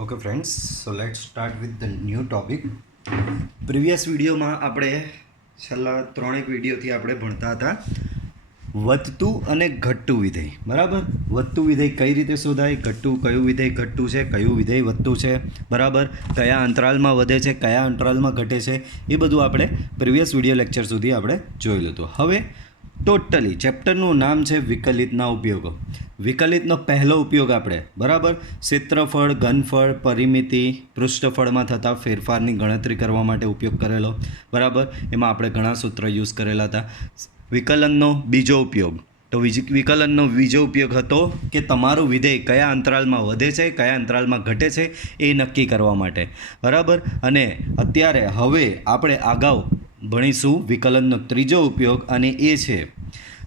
Okay friends, so let's start with the new topic. Previous વિડીયોમાં આપણે છેલ્લા ત્રણેક વિડીયોથી આપણે ભણતા હતા વધતું અને ઘટતું વિધેય. બરાબર, વધતું વિધેય કઈ રીતે શોધાય, ઘટતું કયું વિધેય ઘટતું છે, કયું વિધેય વધતું છે, બરાબર, કયા અંતરાલમાં વધે છે, કયા અંતરાલમાં ઘટે છે, એ બધું આપણે પ્રીવિયસ વિડીયો લેક્ચર સુધી આપણે જોઈ લીધું. હવે ટોટલી ચેપ્ટરનું નામ છે વિકલિતના ઉપયોગો. વિકલિતનો પહેલો ઉપયોગ આપણે બરાબર ક્ષેત્રફળ, ઘનફળ, પરિમિતિ, પૃષ્ઠફળમાં થતા ફેરફારની ગણતરી કરવા માટે ઉપયોગ કરેલો. બરાબર, એમાં આપણે ઘણા સૂત્ર યુઝ કરેલા હતા. વિકલનનો બીજો ઉપયોગ, તો વિકલનનો બીજો ઉપયોગ હતો કે તમારું વિધેય કયા અંતરાલમાં વધે છે, કયા અંતરાલમાં ઘટે છે એ નક્કી કરવા માટે. બરાબર, અને અત્યારે હવે આપણે અગાઉ ભણીશું વિકલનનો ત્રીજો ઉપયોગ, અને એ છે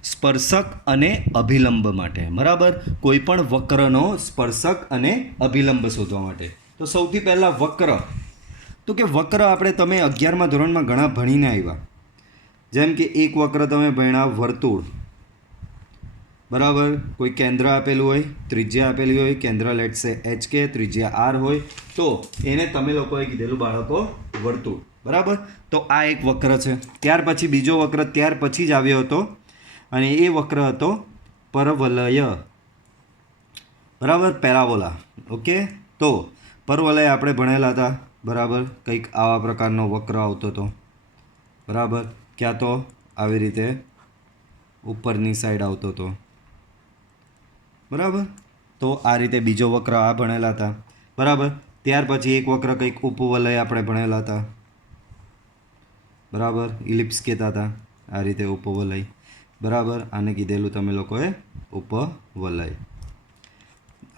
સ્પર્શક અને અભિલંબ માટે. બરાબર, કોઈ પણ વક્રનો સ્પર્શક અને અભિલંબ શોધવા માટે. તો સૌથી પહેલાં વક્ર, તો કે વક્ર આપણે તમે 11મા ધોરણમાં ઘણા ભણીને આવ્યા. જેમ કે એક વક્ર તમે ભણ્યા વર્તુળ. બરાબર, કોઈ કેન્દ્ર આપેલું હોય, ત્રિજ્યા આપેલી હોય, કેન્દ્ર લેટ્સ સે HK, ત્રિજ્યા R હોય, તો એને તમે લોકોએ કીધેલું બાળકો વર્તુળ. બરાબર, તો આ એક વક્ર છે. ત્યાર પછી બીજો વક્ર ત્યાર પછી જ આવ્યો હતો, અને એ વક્ર હતો પરવલય. બરાબર, પેરાબોલા. ઓકે, તો પરવલય આપણે ભણેલા હતા. બરાબર, કંઈક આવા પ્રકારનો વક્ર આવતો હતો. બરાબર, ક્યાં તો આવી રીતે ઉપરની સાઈડ આવતો હતો. બરાબર, તો આ રીતે બીજો વક્ર આ ભણેલા હતા. બરાબર, ત્યાર પછી એક વક્ર કંઈક ઉપવલય આપણે ભણેલા હતા. બરાબર, ઇલિપ્સ કહેતા હતા, આ રીતે ઉપવલય. બરાબર, આને કીધેલું તમે લોકોએ ઉપવલય.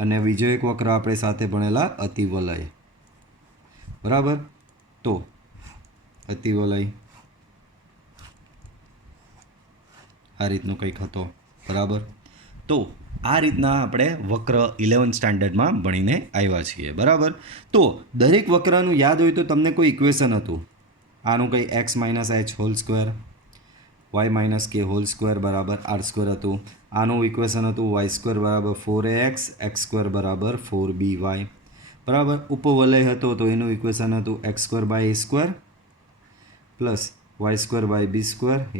અને બીજો એક વક્ર આપણે સાથે ભણેલા અતિવલય. બરાબર, તો અતિવલય આ રીતનું કંઈક હતો. બરાબર, તો આ રીતના આપણે વક્ર 11 સ્ટાન્ડર્ડમાં ભણીને આવ્યા છીએ. બરાબર, તો દરેક વક્રનું યાદ હોય તો તમને કોઈ ઇક્વેશન હતું, આનું કંઈ x - h whole square, y - k whole square બરાબર r² હતું. આનું ઇક્વેશન હતું y² બરાબર 4ax, x² બરાબર 4by. બરાબર, ઉપવલય હતો તો એનું ઇક્વેશન હતું x²/a² પ્લસ y²/b²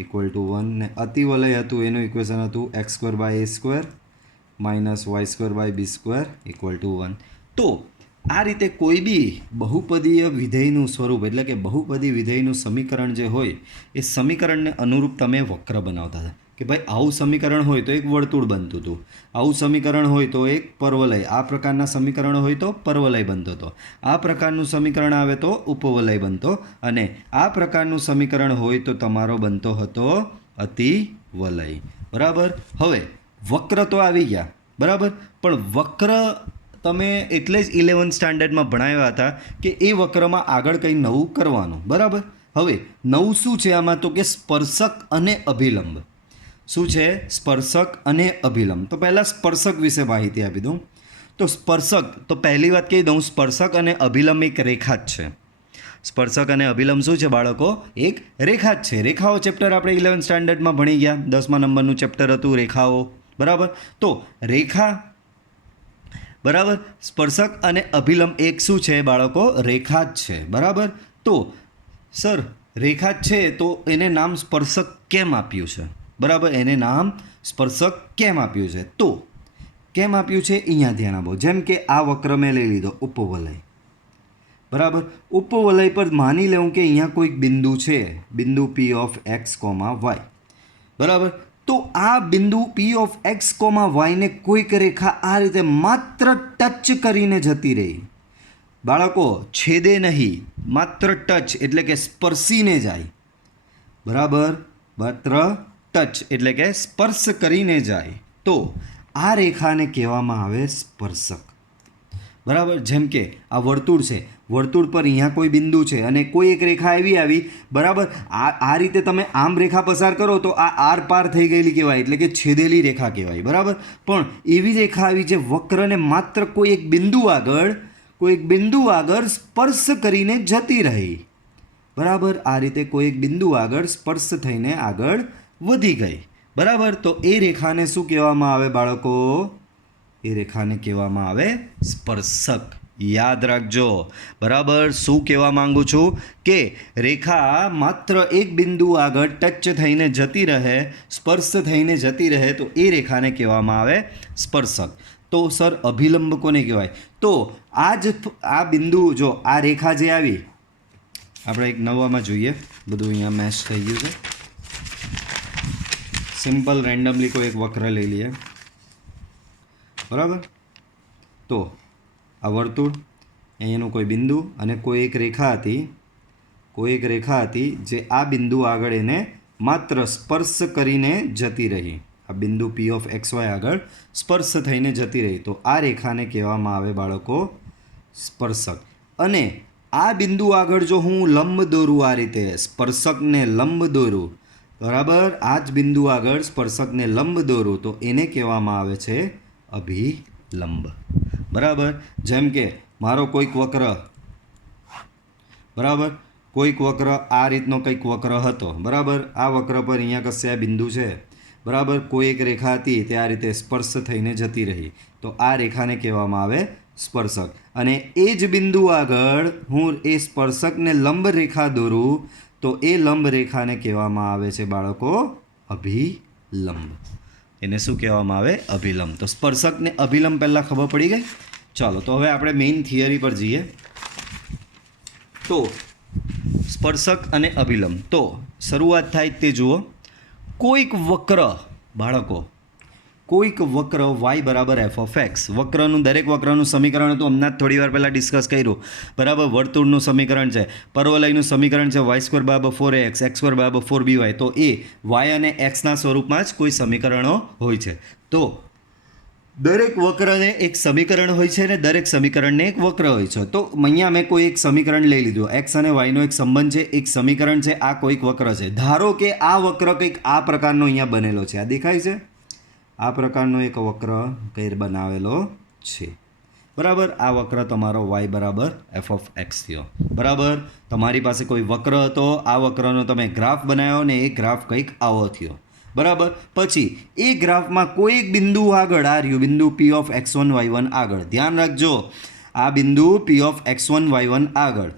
= 1. ને અતિવલય હતું એનું ઇક્વેશન હતું x²/a² માઇનસ y²/b² = 1. તો આ રીતે કોઈ બી બહુપદીય વિધેયનું સ્વરૂપ, એટલે કે બહુપદી વિધેયનું સમીકરણ જે હોય એ સમીકરણને અનુરૂપ તમે વક્ર બનાવતા હતા. કે ભાઈ આવું સમીકરણ હોય તો એક વર્તુળ બનતું હતું, આવું સમીકરણ હોય તો એક પરવલય, આ પ્રકારના સમીકરણ હોય તો પરવલય બનતો હતો, આ પ્રકારનું સમીકરણ આવે તો ઉપવલય બનતો, અને આ પ્રકારનું સમીકરણ હોય તો તમારો બનતો હતો અતિવલય. બરાબર, હવે વક્ર તો આવી ગયા. બરાબર, પણ વક્ર તમે એટલે જ 11 સ્ટાન્ડર્ડમાં ભણાવ્યા હતા કે એ વક્રમાં આગળ કંઈ નવું કરવાનું. બરાબર, હવે નવું શું છે આમાં, તો કે સ્પર્શક અને અભિલંબ. શું છે? સ્પર્શક અને અભિલંબ. તો પહેલાં સ્પર્શક વિશે માહિતી આપી દઉં. તો સ્પર્શક, તો પહેલી વાત કહી દઉં, સ્પર્શક અને અભિલંબ એક રેખા જ છે. સ્પર્શક અને અભિલંબ શું છે બાળકો? એક રેખા જ છે. રેખાઓ ચેપ્ટર આપણે 11 સ્ટાન્ડર્ડમાં ભણી ગયા, 10મા નંબરનું ચેપ્ટર હતું રેખાઓ. બરાબર, તો રેખા, બરાબર, સ્પર્શક અને અભિલંબ એક શું છે બાળકો? રેખા જ છે. બરાબર, તો સર રેખા જ છે તો એને નામ સ્પર્શક કેમ આપ્યું છે? બરાબર, એને નામ સ્પર્શક કેમ આપ્યું છે? તો કેમ આપ્યું છે અહીંયા ધ્યાન આપો. જેમ કે આ વક્ર મેં લઈ લીધો ઉપવલય. બરાબર, ઉપવલય પર માની લેવું કે અહીંયા કોઈક બિંદુ છે, બિંદુ P(x, y). બરાબર, તો આ બિંદુ P(x, y) ને કોઈક રેખા આ રીતે માત્ર ટચ કરીને જતી રહી. બાળકો છેદે નહીં, માત્ર ટચ એટલે કે સ્પર્શીને જાય. બરાબર, માત્ર ટચ એટલે કે સ્પર્શ કરીને જાય, તો આ રેખાને કહેવામાં આવે સ્પર્શક. બરાબર, જેમ કે આ વર્તુળ છે, વર્તુળ પર અહીંયા કોઈ બિંદુ છે અને કોઈ એક રેખા આવી. બરાબર, આ રીતે તમે આમ રેખા પસાર કરો તો આ આર પાર થઈ ગયેલી કહેવાય, એટલે કે છેદેલી રેખા કહેવાય. બરાબર, પણ એવી રેખા આવી જે વક્રને માત્ર કોઈ એક બિંદુ આગળ સ્પર્શ કરીને જતી રહી. બરાબર, આ રીતે કોઈ એક બિંદુ આગળ સ્પર્શ થઈને આગળ વધી ગઈ. બરાબર, તો એ રેખાને શું કહેવામાં આવે બાળકો? એ રેખાને કહેવામાં આવે સ્પર્શક. યાદ રાખજો. બરાબર. શું કહેવા માંગુ છું કે રેખા માત્ર એક બિંદુ આગળ ટચ થઈને જતી રહે, સ્પર્શ થઈને જતી રહે તો એ રેખાને કહેવામાં આવે સ્પર્શક. તો સર અભિલંબ કોને કહેવાય? તો આ બિંદુ, જો આ રેખા જે આવી, આપણે એક નવામાં જોઈએ, બધું અહીંયા મેચ થઈ ગયું છે. સિમ્પલ રેન્ડમલી કોઈ એક વક્ર લઈ લઈએ. બરાબર. તો આ વર્તુળ, અહીંયાનું કોઈ બિંદુ અને કોઈ એક રેખા હતી જે આ બિંદુ આગળ એને માત્ર સ્પર્શ કરીને જતી રહી. આ બિંદુ પી ઓફ એક્સ વાય આગળ સ્પર્શ થઈને જતી રહી તો આ રેખાને કહેવામાં આવે બાળકો સ્પર્શક. અને આ બિંદુ આગળ જો હું લંબ દોરું, આ રીતે સ્પર્શકને લંબ દોરું, બરાબર, આ જ બિંદુ આગળ સ્પર્શકને લંબ દોરું તો એને કહેવામાં આવે છે અભિલંબ. બરાબર. જેમ કે મારો કોઈક વક્ર, બરાબર, કોઈક વક્ર આ રીતનો કંઈક વક્ર હતો. બરાબર. આ વક્ર પર અહીંયા કશે આ બિંદુ છે. બરાબર. કોઈ એક રેખા હતી તે આ રીતે સ્પર્શ થઈને જતી રહી તો આ રેખાને કહેવામાં આવે સ્પર્શક. અને એ જ બિંદુ આગળ હું એ સ્પર્શકને લંબ રેખા દોરું તો એ લંબ રેખાને કહેવામાં આવે છે બાળકો અભિલંબ. એને શું કહેવામાં આવે? અભિલંબ. તો સ્પર્શકને અભિલંબ પહેલાં ખબર પડી ગઈ. ચાલો તો હવે આપણે મેઇન થિયરી પર જઈએ. તો સ્પર્શક અને અભિલંબ, તો શરૂઆત થાય તે જુઓ. કોઈક વક્ર, બાળકો, કોઈક વક્ર y બરાબર એફ ઓફ એક્સ, વક્રનું દરેક વક્રનું સમીકરણ હતું, હમણાં જ થોડી વાર પહેલાં ડિસ્કસ કર્યું. બરાબર. વર્તુળનું સમીકરણ છે, પરવલયનું સમીકરણ છે y સ્ક્વેર બરાબર 4ax, x સ્ક્વેર બરાબર 4by. તો એ y અને એક્સના સ્વરૂપમાં જ કોઈ સમીકરણો હોય છે. તો દરેક વક્રને એક સમીકરણ હોય છે અને દરેક સમીકરણને એક વક્ર હોય છે. તો અહીંયા મેં કોઈ એક સમીકરણ લઈ લીધું, એક્સ અને વાયનો એક સંબંધ છે, એક સમીકરણ છે, આ કોઈક વક્ર છે. ધારો કે આ વક્ર કંઈક આ પ્રકારનો અહીંયા બનેલો છે, આ દેખાય છે, આ પ્રકારનો એક વક્ર કંઈ બનાવેલો છે. બરાબર. આ વક્ર તમારો y બરાબર એફ ઓફ એક્સ થયો. બરાબર. તમારી પાસે કોઈ વક્ર હતો, આ વક્રનો તમે ગ્રાફ બનાવ્યો ને એ ગ્રાફ કંઈક આવો થયો. બરાબર. પછી એ ગ્રાફમાં કોઈ એક બિંદુ આગળ આ રહ્યું, બિંદુ પી ઓફ x1 y1 આગળ. ધ્યાન રાખજો, આ બિંદુ પી ઓફ x1 y1 આગળ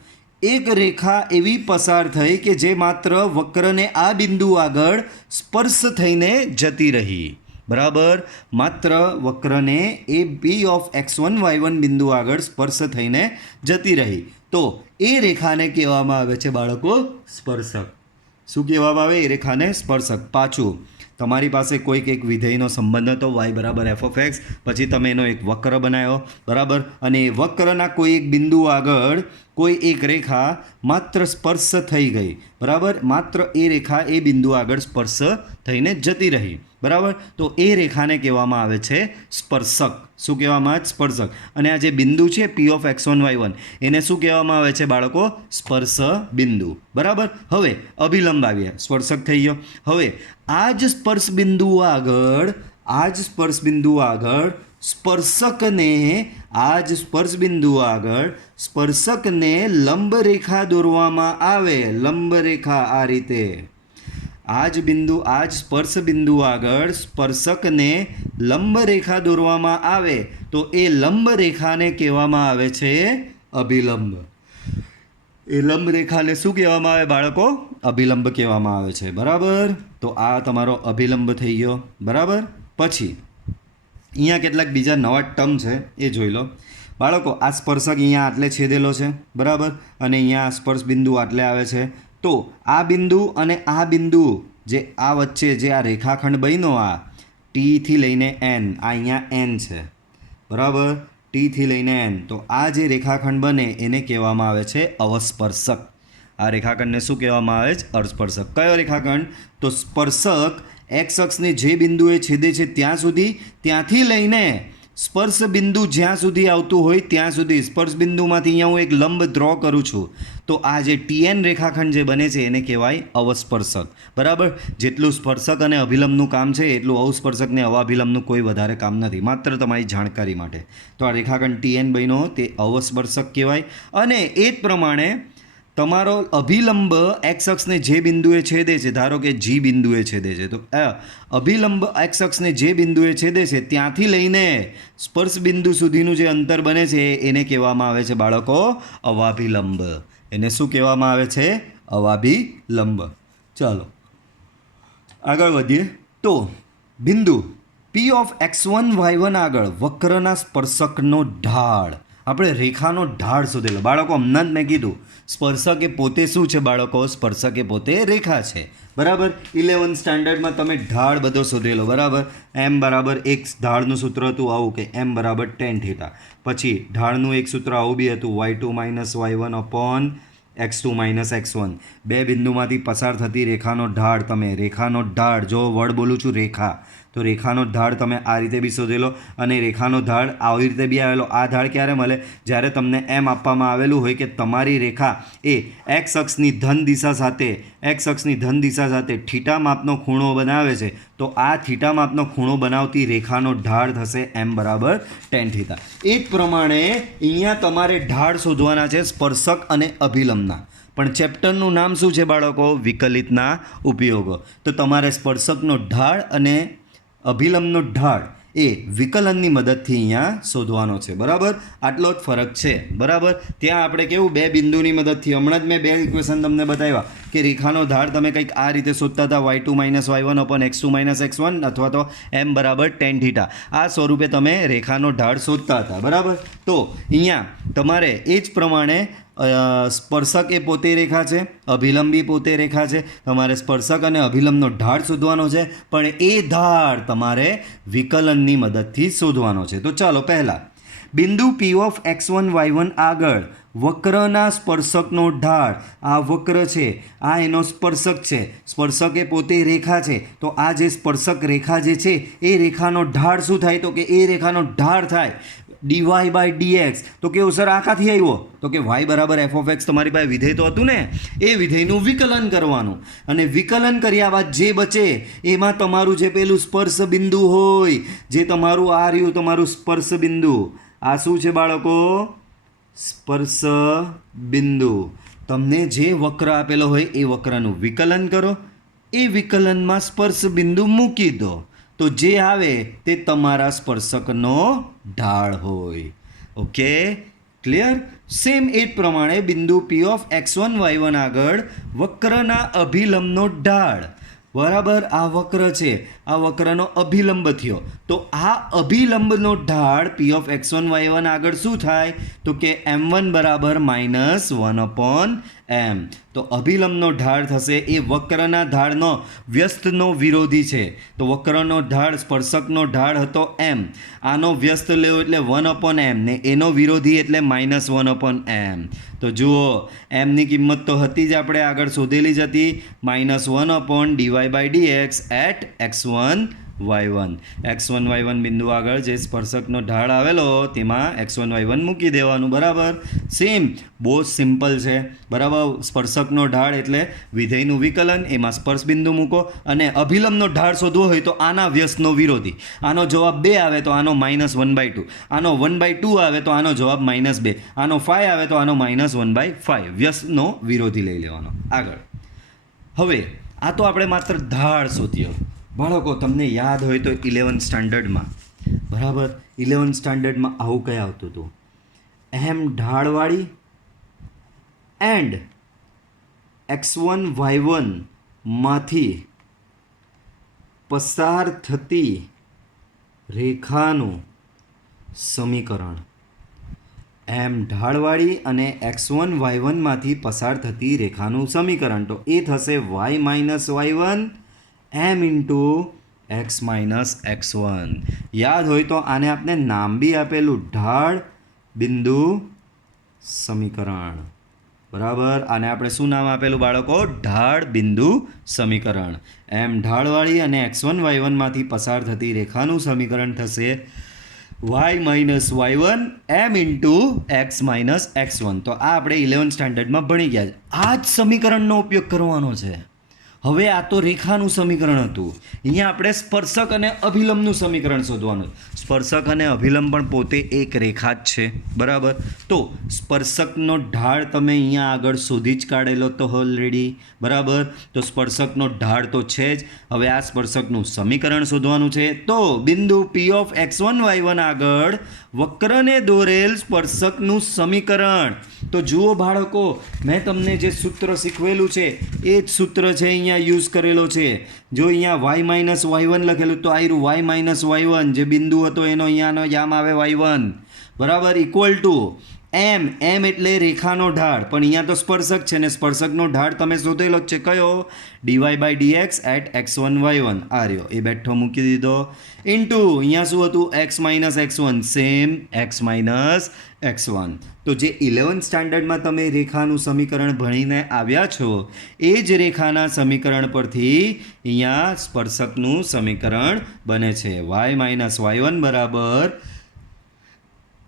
એક રેખા એવી પસાર થઈ કે જે માત્ર વક્રને આ બિંદુ આગળ સ્પર્શ થઈને જતી રહી. બરાબર. માત્ર વક્રને એ પી ઓફ x1 y1 બિંદુ આગળ સ્પર્શ થઈને જતી રહી તો એ રેખાને કહેવામાં આવે છે બાળકો સ્પર્શક. શું કહેવામાં આવે? એ રેખાને સ્પર્શક. પાછું તમારી પાસે કોઈક એક વિધેયનો સંબંધ હતો y બરાબર એફ ઓફ એક્સ, પછી તમે એનો એક વક્ર બનાવ્યો. બરાબર. અને એ વક્રના કોઈ એક બિંદુ આગળ કોઈ એક રેખા માત્ર સ્પર્શ થઈ ગઈ. બરાબર. માત્ર એ રેખા એ બિંદુ આગળ સ્પર્શ થઈને જતી રહી. બરાબર. તો એ રેખાને કહેવામાં આવે છે સ્પર્શક. શું કહેવામાં આવે? સ્પર્શક. અને આ જે બિંદુ છે પી ઓફ x1 y1 એને શું કહેવામાં આવે છે બાળકો? સ્પર્શ બિંદુ. બરાબર. હવે અભિલંબ આવ્યા, સ્પર્શક થઈ ગયો. હવે આ જ સ્પર્શ બિંદુ આગળ સ્પર્શકને લંબ રેખા દોરવામાં આવે. લંબ રેખા આ રીતે આ જ સ્પર્શ બિંદુ આગળ સ્પર્શકને લંબ રેખા દોરવામાં આવે તો એ લંબ રેખાને કહેવામાં આવે છે અભિલંબ. એ લંબ રેખાને શું કહેવામાં આવે બાળકો? અભિલંબ કહેવામાં આવે છે. બરાબર. તો આ તમારો અભિલંબ થઈ ગયો. બરાબર. પછી અહીંયા કેટલાક બીજા નવા ટર્મ છે એ જોઈ લો બાળકો. આ સ્પર્શક અહીંયા આટલે છેદેલો છે. બરાબર. અને અહીંયા સ્પર્શ બિંદુ આટલે આવે છે. તો આ બિંદુ અને આ બિંદુ જે આ વચ્ચે જે આ રેખાખંડ બન્યો, આ ટીથી લઈને એન, આ અહીંયા એન છે. બરાબર. ટીથી લઈને એન. તો આ જે રેખાખંડ બને એને કહેવામાં આવે છે અવસ્પર્શક. આ રેખાખંડને શું કહેવામાં આવે છે? અસ્પર્શક. કયો રેખાખંડ? તો સ્પર્શક એક્સ અક્ષને જે બિંદુએ છેદે છે ત્યાં સુધી, ત્યાંથી લઈને સ્પર્શ બિંદુ જ્યાં સુધી આવતું હોય ત્યાં સુધી, સ્પર્શ બિંદુમાંથી અહીંયા હું એક લંબ ડ્રો કરું છું તો આ જે ટીએન રેખાખંડ જે બને છે એને કહેવાય અવસ્પર્શક. બરાબર. જેટલું સ્પર્શક અને અભિલંબનું કામ છે એટલું અવસ્પર્શક ને અવાભિલંબનું કોઈ વધારે કામ નથી, માત્ર તમારી જાણકારી માટે. તો આ રેખાખંડ ટીએન બન્યો તે અવસ્પર્શક કહેવાય. અને એ જ પ્રમાણે તમારો અભિલંબ એક્સ અક્ષને જે બિંદુએ છેદે છે, ધારો કે જી બિંદુએ છેદે છે, તો અભિલંબ એક્સ અક્ષને જે બિંદુએ છેદે છે ત્યાંથી લઈને સ્પર્શ બિંદુ સુધીનું જે અંતર બને છે એને કહેવામાં આવે છે બાળકો અવાભિલંબ. એને શું કહેવામાં આવે છે? અવાભિલંબ. ચાલો આગળ વધીએ. તો બિંદુ P(x1, y1) આગળ વક્રના સ્પર્શકનો ઢાળ, આપણે રેખાનો ઢાળ શોધેલો. બાળકો હમણાં જ મેં કીધું સ્પર્શક એ પોતે શું છે બાળકો? સ્પર્શક એ પોતે રેખા છે. બરાબર. 11th સ્ટાન્ડર્ડમાં તમે ઢાળ બધો શોધેલો. બરાબર. એમ બરાબર એક ઢાળનું સૂત્ર હતું આવું કે એમ બરાબર tan θ. પછી ઢાળનું એક સૂત્ર આવું બી હતું y2 - y1 upon x2 - x1. બે બિંદુમાંથી પસાર થતી રેખાનો ઢાળ, તમે રેખાનો ઢાળ, જો વર્ડ બોલું છું રેખા, તો રેખાનો ઢાળ તમે આ રીતે બી શોધેલો અને રેખાનો ઢાળ આવી રીતે બી આવેલો. આ ઢાળ ક્યારે મળે? જ્યારે તમને એમ આપવામાં આવેલું હોય કે તમારી રેખા એ એક્સ અક્ષની ધન દિશા સાથે થીટા માપનો ખૂણો બનાવે છે, તો આ થીટા માપનો ખૂણો બનાવતી રેખાનો ઢાળ થશે એમ બરાબર tan θ. એ જ પ્રમાણે અહીંયા તમારે ઢાળ શોધવાના છે સ્પર્શક અને અભિલંબના. પણ ચેપ્ટરનું નામ શું છે બાળકો? વિકલિતના ઉપયોગો. તો તમારે સ્પર્શકનો ઢાળ અને અભિલંબનો ઢાળ એ વિકલનની મદદથી અહીંયા શોધવાનો છે. બરાબર. આટલો જ ફરક છે. બરાબર. ત્યાં આપણે કેવું બે બિંદુની મદદથી, હમણાં જ મેં બે ઇક્વેશન તમને બતાવ્યા કે રેખાનો ઢાળ તમે કંઈક આ રીતે શોધતા હતા y2 - y1 upon x2 - x1 અથવા તો m બરાબર tan θ. આ સ્વરૂપે તમે રેખાનો ઢાળ શોધતા હતા. બરાબર. તો અહીંયા તમારે એ જ પ્રમાણે સ્પર્શક એ પોતે રેખા છે, અભિલંબી પોતે રેખા છે. તમારે સ્પર્શક અને અભિલંબનો ઢાળ શોધવાનો છે, પણ એ ઢાળ તમારે વિકલનની મદદથી શોધવાનો છે. તો ચાલો પહેલાં બિંદુ P(x1, y1) આગળ વક્રના સ્પર્શકનો ઢાળ, આ વક્ર છે, આ એનો સ્પર્શક છે, સ્પર્શક એ પોતે રેખા છે, તો આ જે સ્પર્શક રેખા જે છે એ રેખાનો ઢાળ શું થાય? તો કે એ રેખાનો ઢાળ થાય dy/dx. તો કેવું સર આખાથી આવ્યો? તો કે y બરાબર f(x) તમારી પાસે વિધેય તો હતું ને, એ વિધેયનું વિકલન કરવાનું અને વિકલન કર્યા બાદ જે બચે એમાં તમારું જે પેલું સ્પર્શ બિંદુ હોય, જે તમારું આ રહ્યું તમારું સ્પર્શ બિંદુ, આ શું છે બાળકો? સ્પર્શ બિંદુ. તમને જે વક્ર આપેલો હોય એ વક્રનું વિકલન કરો, એ વિકલનમાં સ્પર્શ બિંદુ મૂકી દો, તો જે આવે તે તમારા સ્પર્શકનો ઢાળ હોય. Okay, clear? સેમ એ જ પ્રમાણે બિંદુ P(x1, y1) આગળ વક્રના અભિલંબનો ઢાળ, બરાબર. આ વક્ર છે, આ વક્રનો અભિલંબ થયો, તો આ અભિલંબનો ઢાળ P(x1, y1) આગળ શું થાય? તો કે m1 બરાબર -1/m. તો અભિલંબનો ઢાળ થશે એ વક્રના ઢાળનો વ્યસ્તનો વિરોધી છે. તો વક્રનો ઢાળ સ્પર્શકનો ઢાળ હતો m, આનો વ્યસ્ત લેવો એટલે 1/m ને એનો વિરોધી એટલે -1/m. તો જુઓ એમની કિંમત તો હતી જ, આપણે આગળ શોધેલી જ હતી, -1/dy/dx at x1 y1. x1 y1 બિંદુ આગળ જે સ્પર્શકનો ઢાળ આવેલો તેમાં x1 y1 મૂકી દેવાનું. બરાબર. સેમ, બહુ સિમ્પલ છે. બરાબર. સ્પર્શકનો ઢાળ એટલે વિધેયનું વિકલન, એમાં સ્પર્શ બિંદુ મૂકો અને અભિલંબનો ઢાળ શોધવો હોય તો આના વ્યસ્તનો વિરોધી. આનો જવાબ 2 આવે તો આનો -1/2, આનો 1/2 આવે તો આનો જવાબ -2, આનો 5 આવે તો આનો -1/5. વ્યસ્તનો વિરોધી લઈ લેવાનો. આગળ હવે આ તો આપણે માત્ર ઢાળ શોધ્યો. બાળકો તમને યાદ હોય તો 11th સ્ટાન્ડર્ડમાં, બરાબર, 11th સ્ટાન્ડર્ડમાં આવું કંઈ આવતું હતું, એમ ઢાળવાળી એન્ડ x1 y1 માંથી પસાર થતી રેખાનું સમીકરણ. એમ ઢાળવાળી અને x1 y1 માંથી પસાર થતી રેખાનું સમીકરણ, તો એ થશે y - y1 m × x - x1. યાદ હોય તો આને આપણે નામ બી આપેલું, ઢાળ બિંદુ સમીકરણ. બરાબર. આને આપણે શું નામ આપેલું બાળકો? ઢાળ બિંદુ સમીકરણ. એમ ઢાળવાળી અને x1 y1 માંથી પસાર થતી રેખાનું સમીકરણ થશે y - y1 m × x - x1. તો આ આપણે 11th સ્ટાન્ડર્ડમાં ભણી ગયા છે. આ જ સમીકરણનો ઉપયોગ કરવાનો છે. હવે આ તો રેખાનું સમીકરણ હતું. અહીંયા આપણે સ્પર્શક અને અભિલંબનું સમીકરણ શોધવાનું. સ્પર્શક અને અભિલંબ પણ પોતે એક રેખા જ છે, બરાબર. તો સ્પર્શકનો ઢાળ તમે અહીંયા આગળ શોધી જ કાઢેલો તો ઓલરેડી, બરાબર. તો સ્પર્શકનો ઢાળ તો છે જ. હવે આ સ્પર્શકનું સમીકરણ શોધવાનું છે. તો બિંદુ P(x1, y1) આગળ વક્રને દોરેલ સ્પર્શકનું સમીકરણ. તો જુઓ બાળકો, મેં તમને જે સૂત્ર શીખવેલું છે એ જ સૂત્ર છે અહીંયા યુઝ કરેલો છે. જો અહીંયા y-y1 લખેલું તો આયરું y-y1, જે બિંદુ હતો એનો અહીંયાનો યામ આવે y1, બરાબર, ઇક્વલ ટુ એમ. એમ એટલે રેખાનો ઢાળ, પણ અહીંયા તો સ્પર્શક છે ને સ્પર્શકનો ઢાળ તમે શોધેલો જ છે, કયો? dy/dx at x1, y1. આ રહ્યો, એ બેઠો મૂકી દીધો, ઇન્ટુ અહીંયા શું હતું? x-x1, same x-x1. તો જે 11th સ્ટાન્ડર્ડમાં તમે રેખાનું સમીકરણ ભણીને આવ્યા છો એ જ રેખાના સમીકરણ પરથી અહીંયા સ્પર્શકનું સમીકરણ બને છે. y-y1 બરાબર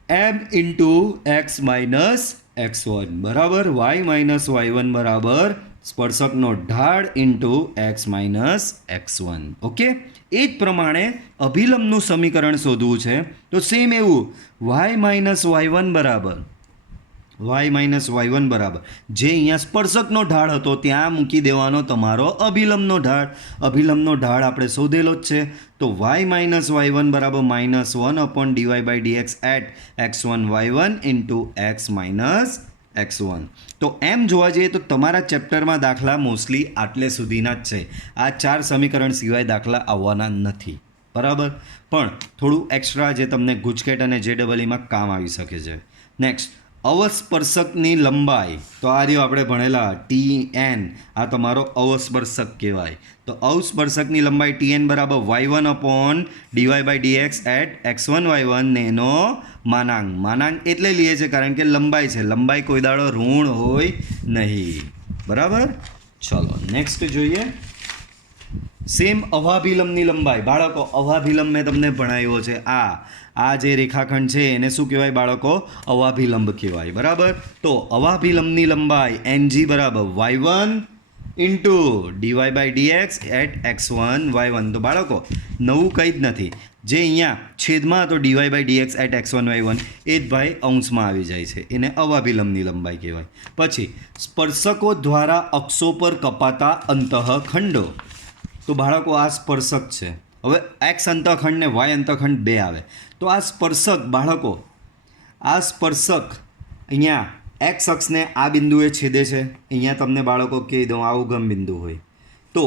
m ઇન્ટુ x-x1, બરાબર. y-y1 બરાબર સ્પર્શકનો ઢાળ ઇન્ટુ x-x1. ઓકે, એ જ પ્રમાણે અભિલંબનું સમીકરણ શોધવું છે. તો સેમ એવું y-y1 બરાબર જે અહીંયા સ્પર્શકનો ઢાળ હતો ત્યાં મૂકી દેવાનો તમારો અભિલંબનો ઢાળ. અભિલંબનો ઢાળ આપણે શોધેલો જ છે. તો y-y1 બરાબર -1/dy/dx at x1, y1 into x-x1. તો એમ જોવા જઈએ તો તમારા ચેપ્ટરમાં દાખલા મોસ્ટલી આટલે સુધીના જ છે. આ 4 સમીકરણ સિવાય દાખલા આવવાના નથી, બરાબર. પણ થોડું એક્સ્ટ્રા જે તમને ગુજકેટ અને JEEમાં કામ આવી શકે છે. નેક્સ્ટ, અવસ્પર્શકની લંબાઈ. તો આ રહ્યો આપણે ભણેલા TN, આ તમારો અવસ્પર્શક કહેવાય. તો અવસ્પર્શકની લંબાઈ TN બરાબર y1/dy/dx at x1, y1 ને એનો માનાંક. માનાંક એટલે લઈએ છે કારણ કે લંબાઈ છે, લંબાઈ કોઈ દાડો ઋણ હોય નહીં, બરાબર. ચલો નેક્સ્ટ જોઈએ. સેમ અવાભિલંબની લંબાઈ. બાળકો, અવાભિલંબ મેં તમને ભણાવ્યો છે. આ જે રેખાખંડ છે એને શું કહેવાય બાળકો? અવાભિલંબ કહેવાય, બરાબર. તો અવાભિલંબની લંબાઈ NG બરાબર y1 into dy/dx at x1, y1. તો બાળકો નવું કંઈ જ નથી. જે અહીંયા છેદમાં હતો dy/dx at x1, y1 એ જ ભાઈ અંશમાં આવી જાય છે, એને અવાભિલંબની લંબાઈ કહેવાય. પછી સ્પર્શકો દ્વારા અક્ષો પર કપાતા અંતઃખંડો. તો બાળકો આ સ્પર્શક છે. હવે x અંતઃખંડ ને y અંતઃખંડ બે આવે. તો આ સ્પર્શક બાળકો, આ સ્પર્શક અહીંયા x અક્ષને આ બિંદુએ છેદે છે. અહીંયા તમને બાળકો કહી દઉં, આ ઉગમ બિંદુ હોય તો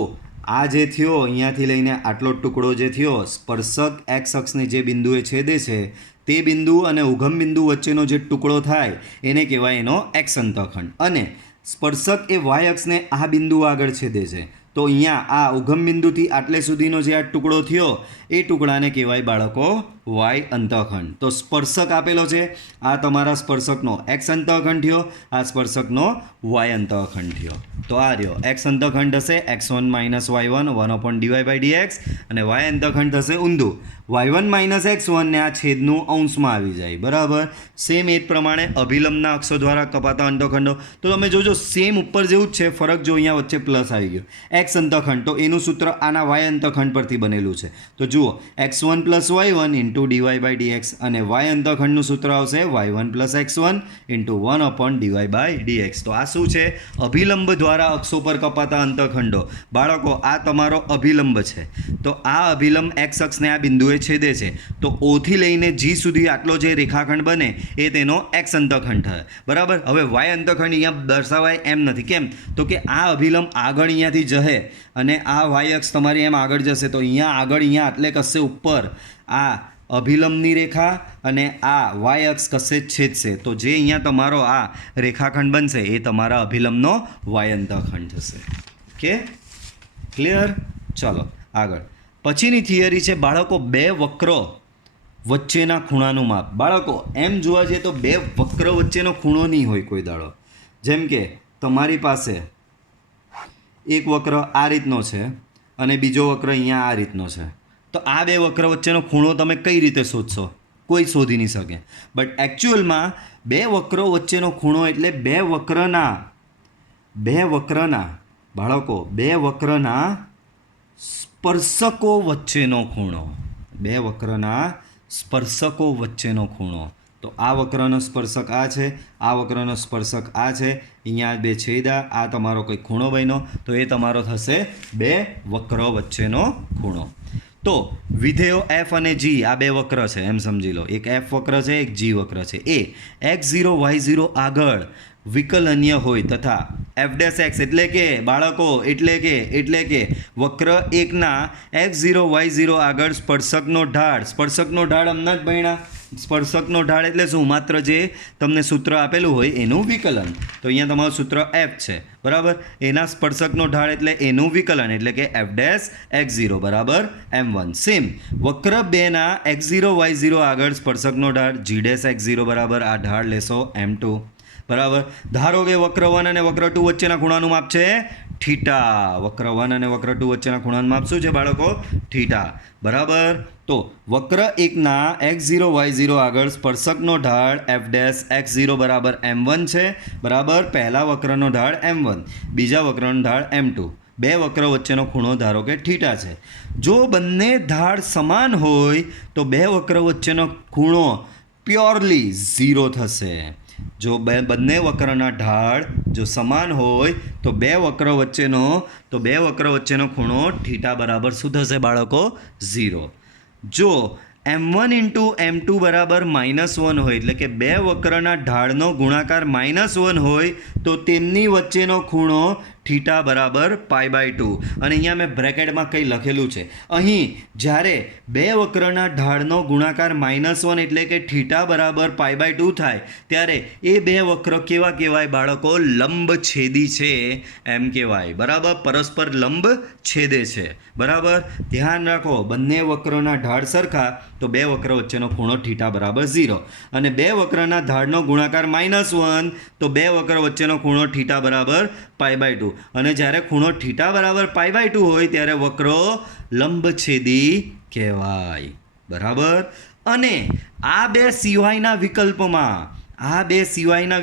આ જે થયો અહીંયાથી લઈને આટલો ટુકડો જે થયો, સ્પર્શક x અક્ષને જે બિંદુએ છેદે છે તે બિંદુ અને ઉગમ બિંદુ વચ્ચેનો જે ટુકડો થાય એને કહેવાય એનો x અંતઃખંડ. અને સ્પર્શક એ y અક્ષને આ બિંદુ આગળ છેદે છે. તો અહીંયા આ ઉગમ બિંદુથી આટલે સુધીનો જે આ ટુકડો થયો એ ટુકડાને કહેવાય બાળકો y અંતઃખંડ. તો સ્પર્શક આપેલો છે, આ તમારા સ્પર્શકનો x અંતઃખંડ થયો, આ સ્પર્શકનો y અંતઃખંડ થયો. તો આ રહ્યો x અંતઃખંડ હશે x1 - y1 1/dy/dx અને y અંતઃખંડ થશે ઊંધું y1 - x1 ને આ છેદનું અંશમાં આવી જાય, બરાબર. સેમ એ જ પ્રમાણે અભિલંબના અક્ષો દ્વારા કપાતા અંતઃખંડો. તો તમે જોજો સેમ ઉપર જેવું જ છે, ફરક જો અહીંયા વચ્ચે પ્લસ આવી ગયો. x અંતઃખંડ તો એનું સૂત્ર આના y અંતઃખંડ પરથી બનેલું છે. તો જુઓ x1 + y1 ઇન્ટુ dy/dx અને y અંતઃખંડનું સૂત્ર આવશે y1 + x1 ઇન્ટુ 1/dy/dx. તો આ શું છે? અભિલંબ દ્વારા અક્ષો પર કપાતા અંતઃખંડો. બાળકો આ તમારો અભિલંબ છે. તો આ અભિલંબ x અક્ષને આ બિંદુએ છેદે છે. તો O થી લઈને G સુધી આટલો જે રેખાખંડ બને એ તેનો x અંતઃખંડ થાય, બરાબર. હવે y અંતઃખંડ અહીંયા દર્શાવાય એમ નથી. કેમ? તો કે આ અભિલંબ આગળ અહીંયાથી જશે અને આ y અક્ષ તમારી એમ આગળ જશે. તો અહીંયા આગળ અહીંયા આટલે કશે ઉપર આ અભિલંબની રેખા અને આ y અક્ષ કશે છેદશે. તો જે અહીંયા તમારો આ રેખાખંડ બનશે એ તમારા અભિલંબનો y અંતઃખંડ થશે. Okay, clear? ચલો આગળ. પછીની થિયરી છે બાળકો બે વક્રો વચ્ચેના ખૂણાનું માપ. બાળકો એમ જોવા જઈએ તો બે વક્ર વચ્ચેનો ખૂણો નહીં હોય કોઈ દાડો. જેમ કે તમારી પાસે એક વક્ર આ રીતનો છે અને બીજો વક્ર અહીંયા આ રીતનો છે. તો આ બે વક્ર વચ્ચેનો ખૂણો તમે કઈ રીતે શોધશો? કોઈ શોધી નહીં શકે. બટ એકચ્યુઅલમાં બે વક્રો વચ્ચેનો ખૂણો એટલે બે વક્રના બાળકો બે વક્રના સ્પર્શકો વચ્ચેનો ખૂણો, બે વક્રના સ્પર્શકો વચ્ચેનો ખૂણો. તો આ વક્રનો સ્પર્શક આ છે, આ વક્રનો સ્પર્શક આ છે, અહીંયા બે છેદા, આ તમારો કોઈ ખૂણો બન્યો, તો એ તમારો થશે બે વક્રો વચ્ચેનો ખૂણો. તો વિધેયો એફ અને જી આ બે વક્ર છે એમ સમજી લો, એક એફ વક્ર છે, એક જી વક્ર છે. એ x0 y0 આગળ વિકલનીય હોય તથા f' એટલે કે બાળકો એટલે કે વક્ર એકના x0 y0 આગળ સ્પર્શકનો ઢાળ હમણાં જ ભણ્યા. સ્પર્શકનો ઢાળ એટલે શું? માત્ર જે તમને સૂત્ર આપેલું હોય એનું વિકલન. તો અહીંયા તમારું સૂત્ર f છે, બરાબર. એના સ્પર્શકનો ઢાળ એટલે એનું વિકલન, એટલે કે f' બરાબર m1. સેમ વક્ર બેના x0 y0 આગળ સ્પર્શકનો ઢાળ g' બરાબર આ ઢાળ લેશો m2, બરાબર. ધારો કે વક્ર 1 અને વક્ર 2 વચ્ચેના ખૂણાનું માપ છે થીટા. વક્ર 1 અને વક્ર 2 વચ્ચેના ખૂણાનું માપ શું છે બાળકો? થીટા, બરાબર. તો વક્ર એકના x0 y0 આગળ સ્પર્શકનો ઢાળ f' બરાબર m1 છે, બરાબર. પહેલા વક્રનો ઢાળ m1, બીજા વક્રનો ઢાળ m2. બે વક્ર વચ્ચેનો ખૂણો ધારો કે થીટા છે. જો બંને ઢાળ સમાન હોય તો બે વક્ર વચ્ચેનો ખૂણો પ્યોરલી 0 થશે. જો બંને વક્રના ઢાળ જો સમાન હોય તો બે વક્ર વચ્ચેનો ખૂણો થીટા બરાબર શું થશે બાળકો? 0. જો m1 × m2 બરાબર -1 હોય, એટલે કે બે વક્રના ઢાળનો ગુણાકાર -1 હોય તો તેમની વચ્ચેનો ખૂણો થીટા બરાબર π/2. અને અહીંયા મેં બ્રેકેટમાં કંઈ લખેલું છે. અહીં જ્યારે બે વક્રના ઢાળનો ગુણાકાર -1 એટલે કે થીટા બરાબર π/2 થાય ત્યારે એ બે વક્ર કેવા કહેવાય બાળકો? લંબછેદી છે એમ કહેવાય, બરાબર. પરસ્પર લંબ છેદે છે, બરાબર. ધ્યાન રાખો, બંને વક્રોના ઢાળ સરખા તો બે વક્ર વચ્ચેનો ખૂણો થીટા બરાબર 0. અને બે વક્રના ઢાળનો ગુણાકાર -1 તો બે વક્ર વચ્ચેનો ખૂણો થીટા બરાબર π/2. અને જ્યારે ખૂણો થીટા બરાબર π/2 હોય ત્યારે વક્રો લંબછેદી કહેવાય, બરાબર. અને આ બે સિવાયના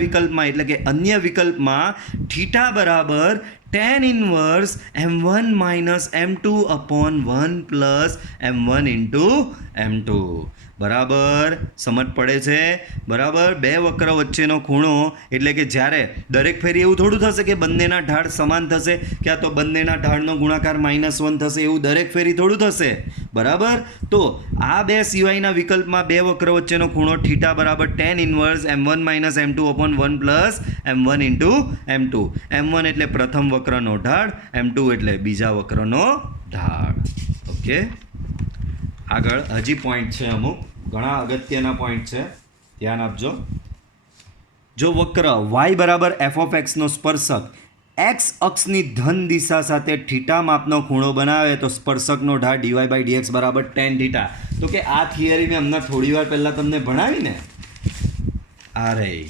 વિકલ્પમાં એટલે કે અન્ય વિકલ્પમાં થીટા બરાબર tan inverse m1 - m2 upon 1 plus m1 into m2, બરાબર. સમજ પડે છે, બરાબર. બે વક્ર વચ્ચેનો ખૂણો એટલે કે જ્યારે દરેક ફેરી એવું થોડું થશે કે બંનેના ઢાળ સમાન થશે, ક્યાં તો બંનેના ઢાળનો ગુણાકાર -1 થશે, એવું દરેક ફેરી થોડું થશે, બરાબર. તો આ બે સિવાયના વિકલ્પમાં બે વક્ર વચ્ચેનો ખૂણો થીટા બરાબર tan inverse m1 - m2 upon 1 plus m1 into m2. m1 એટલે પ્રથમ વક્રનો ઢાળ, m2 એટલે બીજા વક્રનો ઢાળ. ઓકે, આગળ હજી પોઈન્ટ છે, અમુક ઘણા અગત્યના પોઈન્ટ છે, ધ્યાન આપજો. જો વક્ર y બરાબર f(x) નો સ્પર્શક x અક્ષની ધન દિશા સાથે થીટા માપનો ખૂણો બનાવે તો સ્પર્શકનો ઢાળ dy/dx બરાબર tan થીટા. તો કે આ થિયરી મેં હમણાં થોડી વાર પહેલાં તમને ભણાવી ને, આ રહી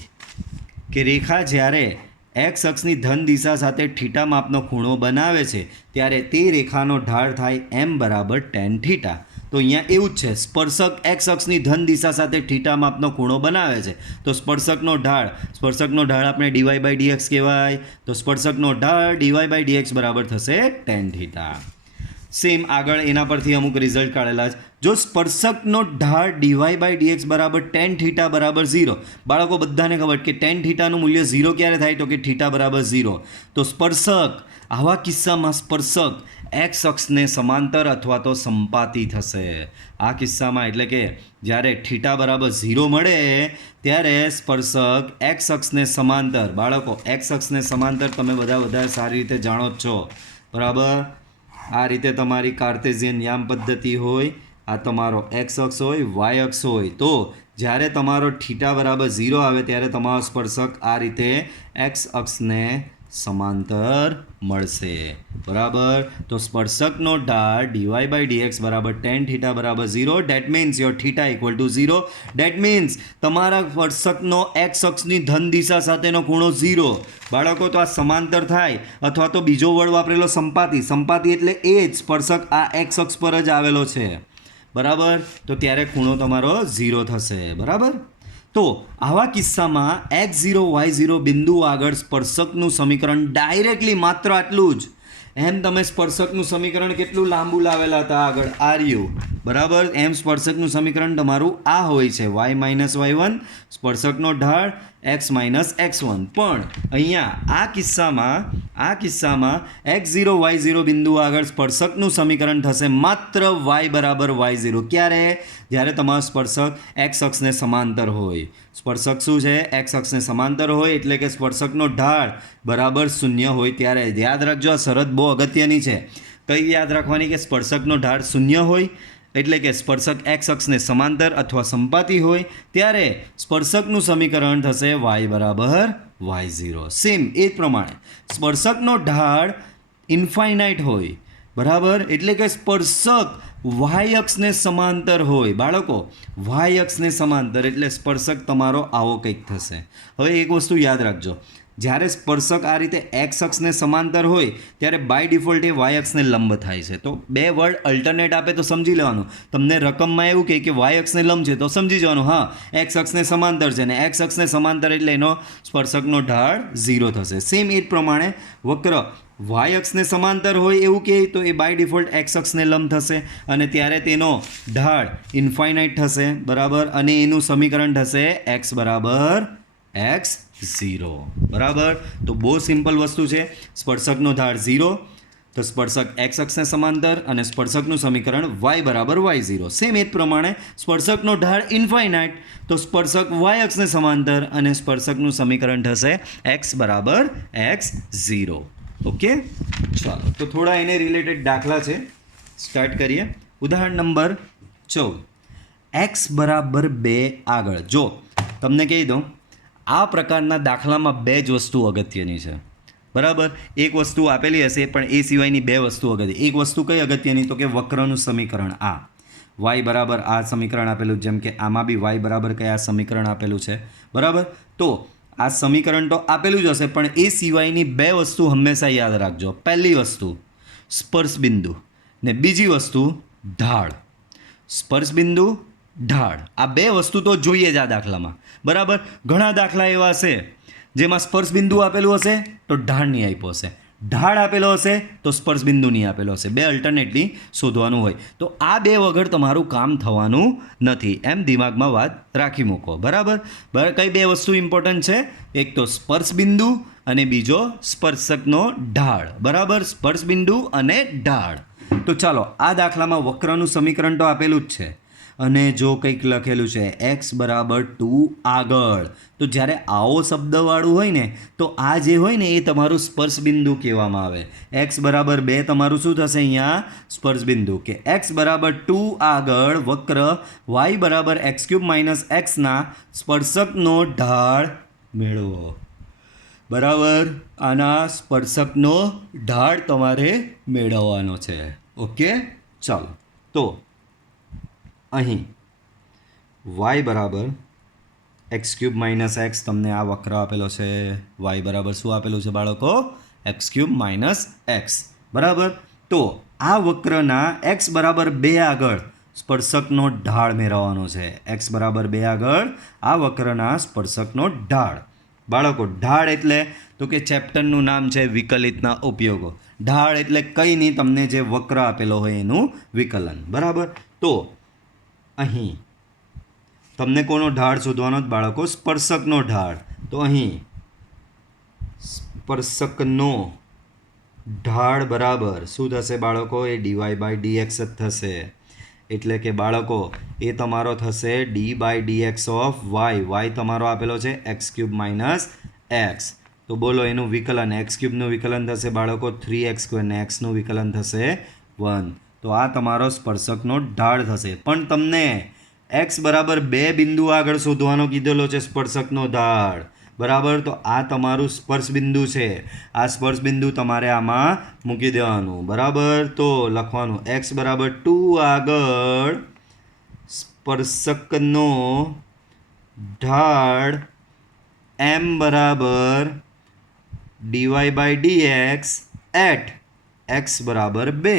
કે રેખા જ્યારે x અક્ષની ધન દિશા સાથે થીટા માપનો ખૂણો બનાવે છે ત્યારે તે રેખાનો ઢાળ થાય m બરાબર tan થીટા. તો અહીંયા એવું જ છે, સ્પર્શક x અક્ષની ધન દિશા સાથે થીટા માપનો ખૂણો બનાવે છે તો સ્પર્શકનો ઢાળ આપણે dy/dx કહેવાય. તો સ્પર્શકનો ઢાળ dy/dx બરાબર થશે tan થીટા. સેમ આગળ એના પરથી અમુક રિઝલ્ટ કાઢેલા છે. જો સ્પર્શકનો ઢાળ dy/dx બરાબર tan થીટા બરાબર 0, બાળકો બધાને ખબર કે tan થીટાનું મૂલ્ય 0 ક્યારે થાય? તો કે થીટા બરાબર 0. તો આવા કિસ્સામાં સ્પર્શક x અક્ષને સમાંતર અથવા તો સંપાતી થશે. આ કિસ્સામાં એટલે કે જ્યારે થીટા બરાબર 0 મળે ત્યારે સ્પર્શક x અક્ષને સમાંતર, બાળકો x અક્ષને સમાંતર તમે બધા સારી રીતે જાણો જ છો, બરાબર. આ રીતે તમારી કાર્ટેશિયન યામ પદ્ધતિ હોય, આ તમારો x અક્ષ હોય, y અક્ષ હોય. તો જ્યારે તમારો થીટા બરાબર 0 આવે ત્યારે તમારો સ્પર્શક આ રીતે x અક્ષને સમાંતર મળશે, બરાબર. તો સ્પર્શકનો ઢાળ dy/dx બરાબર tan થીટા બરાબર 0. Date means your theta equal to 0. Date means તમારા સ્પર્શકનો x અક્ષની ધન દિશા સાથેનો ખૂણો 0. બાળકો તો આ સમાંતર થાય અથવા તો બીજો વર્ડ વાપરેલો સંપાતી એટલે એ જ સ્પર્શક આ x અક્ષ પર જ આવેલો છે, બરાબર. તો ત્યારે ખૂણો તમારો 0 થશે, બરાબર. તો આવા કિસ્સામાં x0 y0 બિંદુ આગળ સ્પર્શકનું સમીકરણ ડાયરેક્ટલી માત્ર આટલું જ એમ તમે સ્પર્શકનું સમીકરણ કેટલું લાંબુ લાવેલા હતા આગળ આર્યુ બરાબર એમ સ્પર્શકનું સમીકરણ તમારું આ હોય છે y માઇનસ y1 સ્પર્શકનો ઢાળ x માઇનસ x1 પણ અહીંયા આ કિસ્સામાં x0 y0 બિંદુ આગળ સ્પર્શકનું સમીકરણ થશે માત્ર y બરાબર y0 ક્યારે જ્યારે તમારો સ્પર્શક x અક્ષને સમાંતર હોય સ્પર્શક શું છે x અક્ષને સમાંતર હોય એટલે કે સ્પર્શકનો ઢાળ બરાબર 0 હોય ત્યારે યાદ રાખજો આ શરત બહુ અગત્યની છે કઈ યાદ રાખવાની કે સ્પર્શકનો ઢાળ 0 હોય એટલે કે સ્પર્શક x અક્ષને સમાંતર અથવા સંપાતી હોય ત્યારે સ્પર્શકનું સમીકરણ થશે y બરાબર y0 સેમ એ જ પ્રમાણે સ્પર્શકનો ઢાળ ઇન્ફાઇનાઇટ હોય બરાબર એટલે કે સ્પર્શક y અક્ષને સમાંતર હોય બાળકો y અક્ષને સમાંતર એટલે સ્પર્શક તમારો આવો કંઈક થશે હવે એક વસ્તુ યાદ રાખજો જ્યારે સ્પર્શક આ રીતે x અક્ષને સમાંતર હોય ત્યારે બાય ડિફોલ્ટ એ y અક્ષને લંબ થાય છે તો બે વર્ડ અલ્ટરનેટ આપે તો સમજી લેવાનું તમને રકમમાં એવું કહે કે y અક્ષને લંબ છે તો સમજી જવાનું હા x અક્ષને સમાંતર છે ને x અક્ષને સમાંતર એટલે એનો સ્પર્શકનો ઢાળ 0 થશે સેમ એ જ પ્રમાણે વક્ર y અક્ષને સમાંતર હોય એવું કહે તો એ બાય ડિફોલ્ટ x અક્ષને લંબ થશે અને ત્યારે તેનો ઢાળ ઇન્ફાઇનાઇટ થશે બરાબર અને એનું સમીકરણ થશે x બરાબર x0 બરાબર તો બહુ સિમ્પલ વસ્તુ છે સ્પર્શકનો ઢાળ 0 તો સ્પર્શક x અક્ષને સમાંતર અને સ્પર્શકનું સમીકરણ y બરાબર y0 સેમ એ જ પ્રમાણે સ્પર્શકનો ઢાળ ઇન્ફાઇનાઇટ તો સ્પર્શક y અક્ષને સમાંતર અને સ્પર્શકનું સમીકરણ થશે x બરાબર x0 ઓકે ચાલો તો થોડા એને રિલેટેડ દાખલા છે સ્ટાર્ટ કરીએ ઉદાહરણ નંબર 14 x બરાબર 2 આગળ જો તમને કહી દઉં આ પ્રકારના દાખલામાં બે જ વસ્તુ અગત્યની છે બરાબર એક વસ્તુ આપેલી હશે પણ એ સિવાયની બે વસ્તુ અગત્ય એક વસ્તુ કઈ અગત્યની તો કે વક્રનું સમીકરણ આ y બરાબર આ સમીકરણ આપેલું જેમ કે આમાં બી y બરાબર કયા સમીકરણ આપેલું છે બરાબર તો આ સમીકરણ તો આપેલું જ હશે પણ એ સિવાયની બે વસ્તુ હંમેશા યાદ રાખજો પહેલી વસ્તુ સ્પર્શબિંદુ ને બીજી વસ્તુ ઢાળ સ્પર્શબિંદુ ઢાળ આ બે વસ્તુ તો જોઈએ જ આ દાખલામાં બરાબર ઘણા દાખલા એવા હશે જેમાં સ્પર્શબિંદુ આપેલું હશે તો ઢાળ નહીં આપ્યો હશે ઢાળ આપેલો હશે તો સ્પર્શબિંદુ નહીં આપેલો હશે બે અલ્ટરનેટલી શોધવાનું હોય તો આ બે વગર તમારું કામ થવાનું નથી એમ દિમાગમાં વાત રાખી મૂકો બરાબર કઈ બે વસ્તુ ઇમ્પોર્ટન્ટ છે એક તો સ્પર્શબિંદુ અને બીજો સ્પર્શકનો ઢાળ બરાબર સ્પર્શબિંદુ અને ઢાળ તો ચાલો આ દાખલામાં વક્રનું સમીકરણ તો આપેલું જ છે અને જો કંઈક લખેલું છે x બરાબર 2 આગળ તો જ્યારે આવો શબ્દવાળું હોય ને તો આ જે હોય ને એ તમારું સ્પર્શબિંદુ કહેવામાં આવે x બરાબર 2 તમારું શું થશે અહીંયા સ્પર્શબિંદુ કે x બરાબર 2 આગળ વક્ર y બરાબર x³ માઇનસ xના સ્પર્શકનો ઢાળ મેળવો બરાબર આના સ્પર્શકનો ઢાળ તમારે મેળવવાનો છે ઓકે ચાલો તો અહીં y બરાબર x³ માઇનસ x તમને આ વક્ર આપેલો છે y બરાબર શું આપેલું છે બાળકો x³ માઇનસ x બરાબર તો આ વક્રના x બરાબર 2 આગળ સ્પર્શકનો ઢાળ મેળવવાનો છે x બરાબર 2 આગળ આ વક્રના સ્પર્શકનો ઢાળ બાળકો ઢાળ એટલે તો કે ચેપ્ટરનું નામ છે વિકલિતના ઉપયોગો ઢાળ એટલે કંઈ નહીં તમને જે વક્ર આપેલો હોય એનું વિકલન બરાબર તો અહીં તમને કોનો ઢાળ શોધવાનો જ બાળકો સ્પર્શકનો ઢાળ તો અહીં સ્પર્શકનો ઢાળ બરાબર શું થશે બાળકો એ dy/dx જ થશે એટલે કે બાળકો એ તમારો થશે d/dx ઓફ y તમારો આપેલો છે x³ માઇનસ x તો બોલો એનું વિકલન x³ નું વિકલન થશે બાળકો 3x² ને x નું વિકલન થશે 1 તો આ તમારો સ્પર્શકનો ઢાળ થશે પણ તમને x બરાબર 2 બિંદુ આગળ શોધવાનો કીધેલો છે સ્પર્શકનો ઢાળ બરાબર તો આ તમારું સ્પર્શબિંદુ છે આ સ્પર્શબિંદુ તમારે આમાં મૂકી દેવાનું બરાબર તો લખવાનું x બરાબર 2 આગળ સ્પર્શકનો ઢાળ m બરાબર dy/dx એટ x બરાબર 2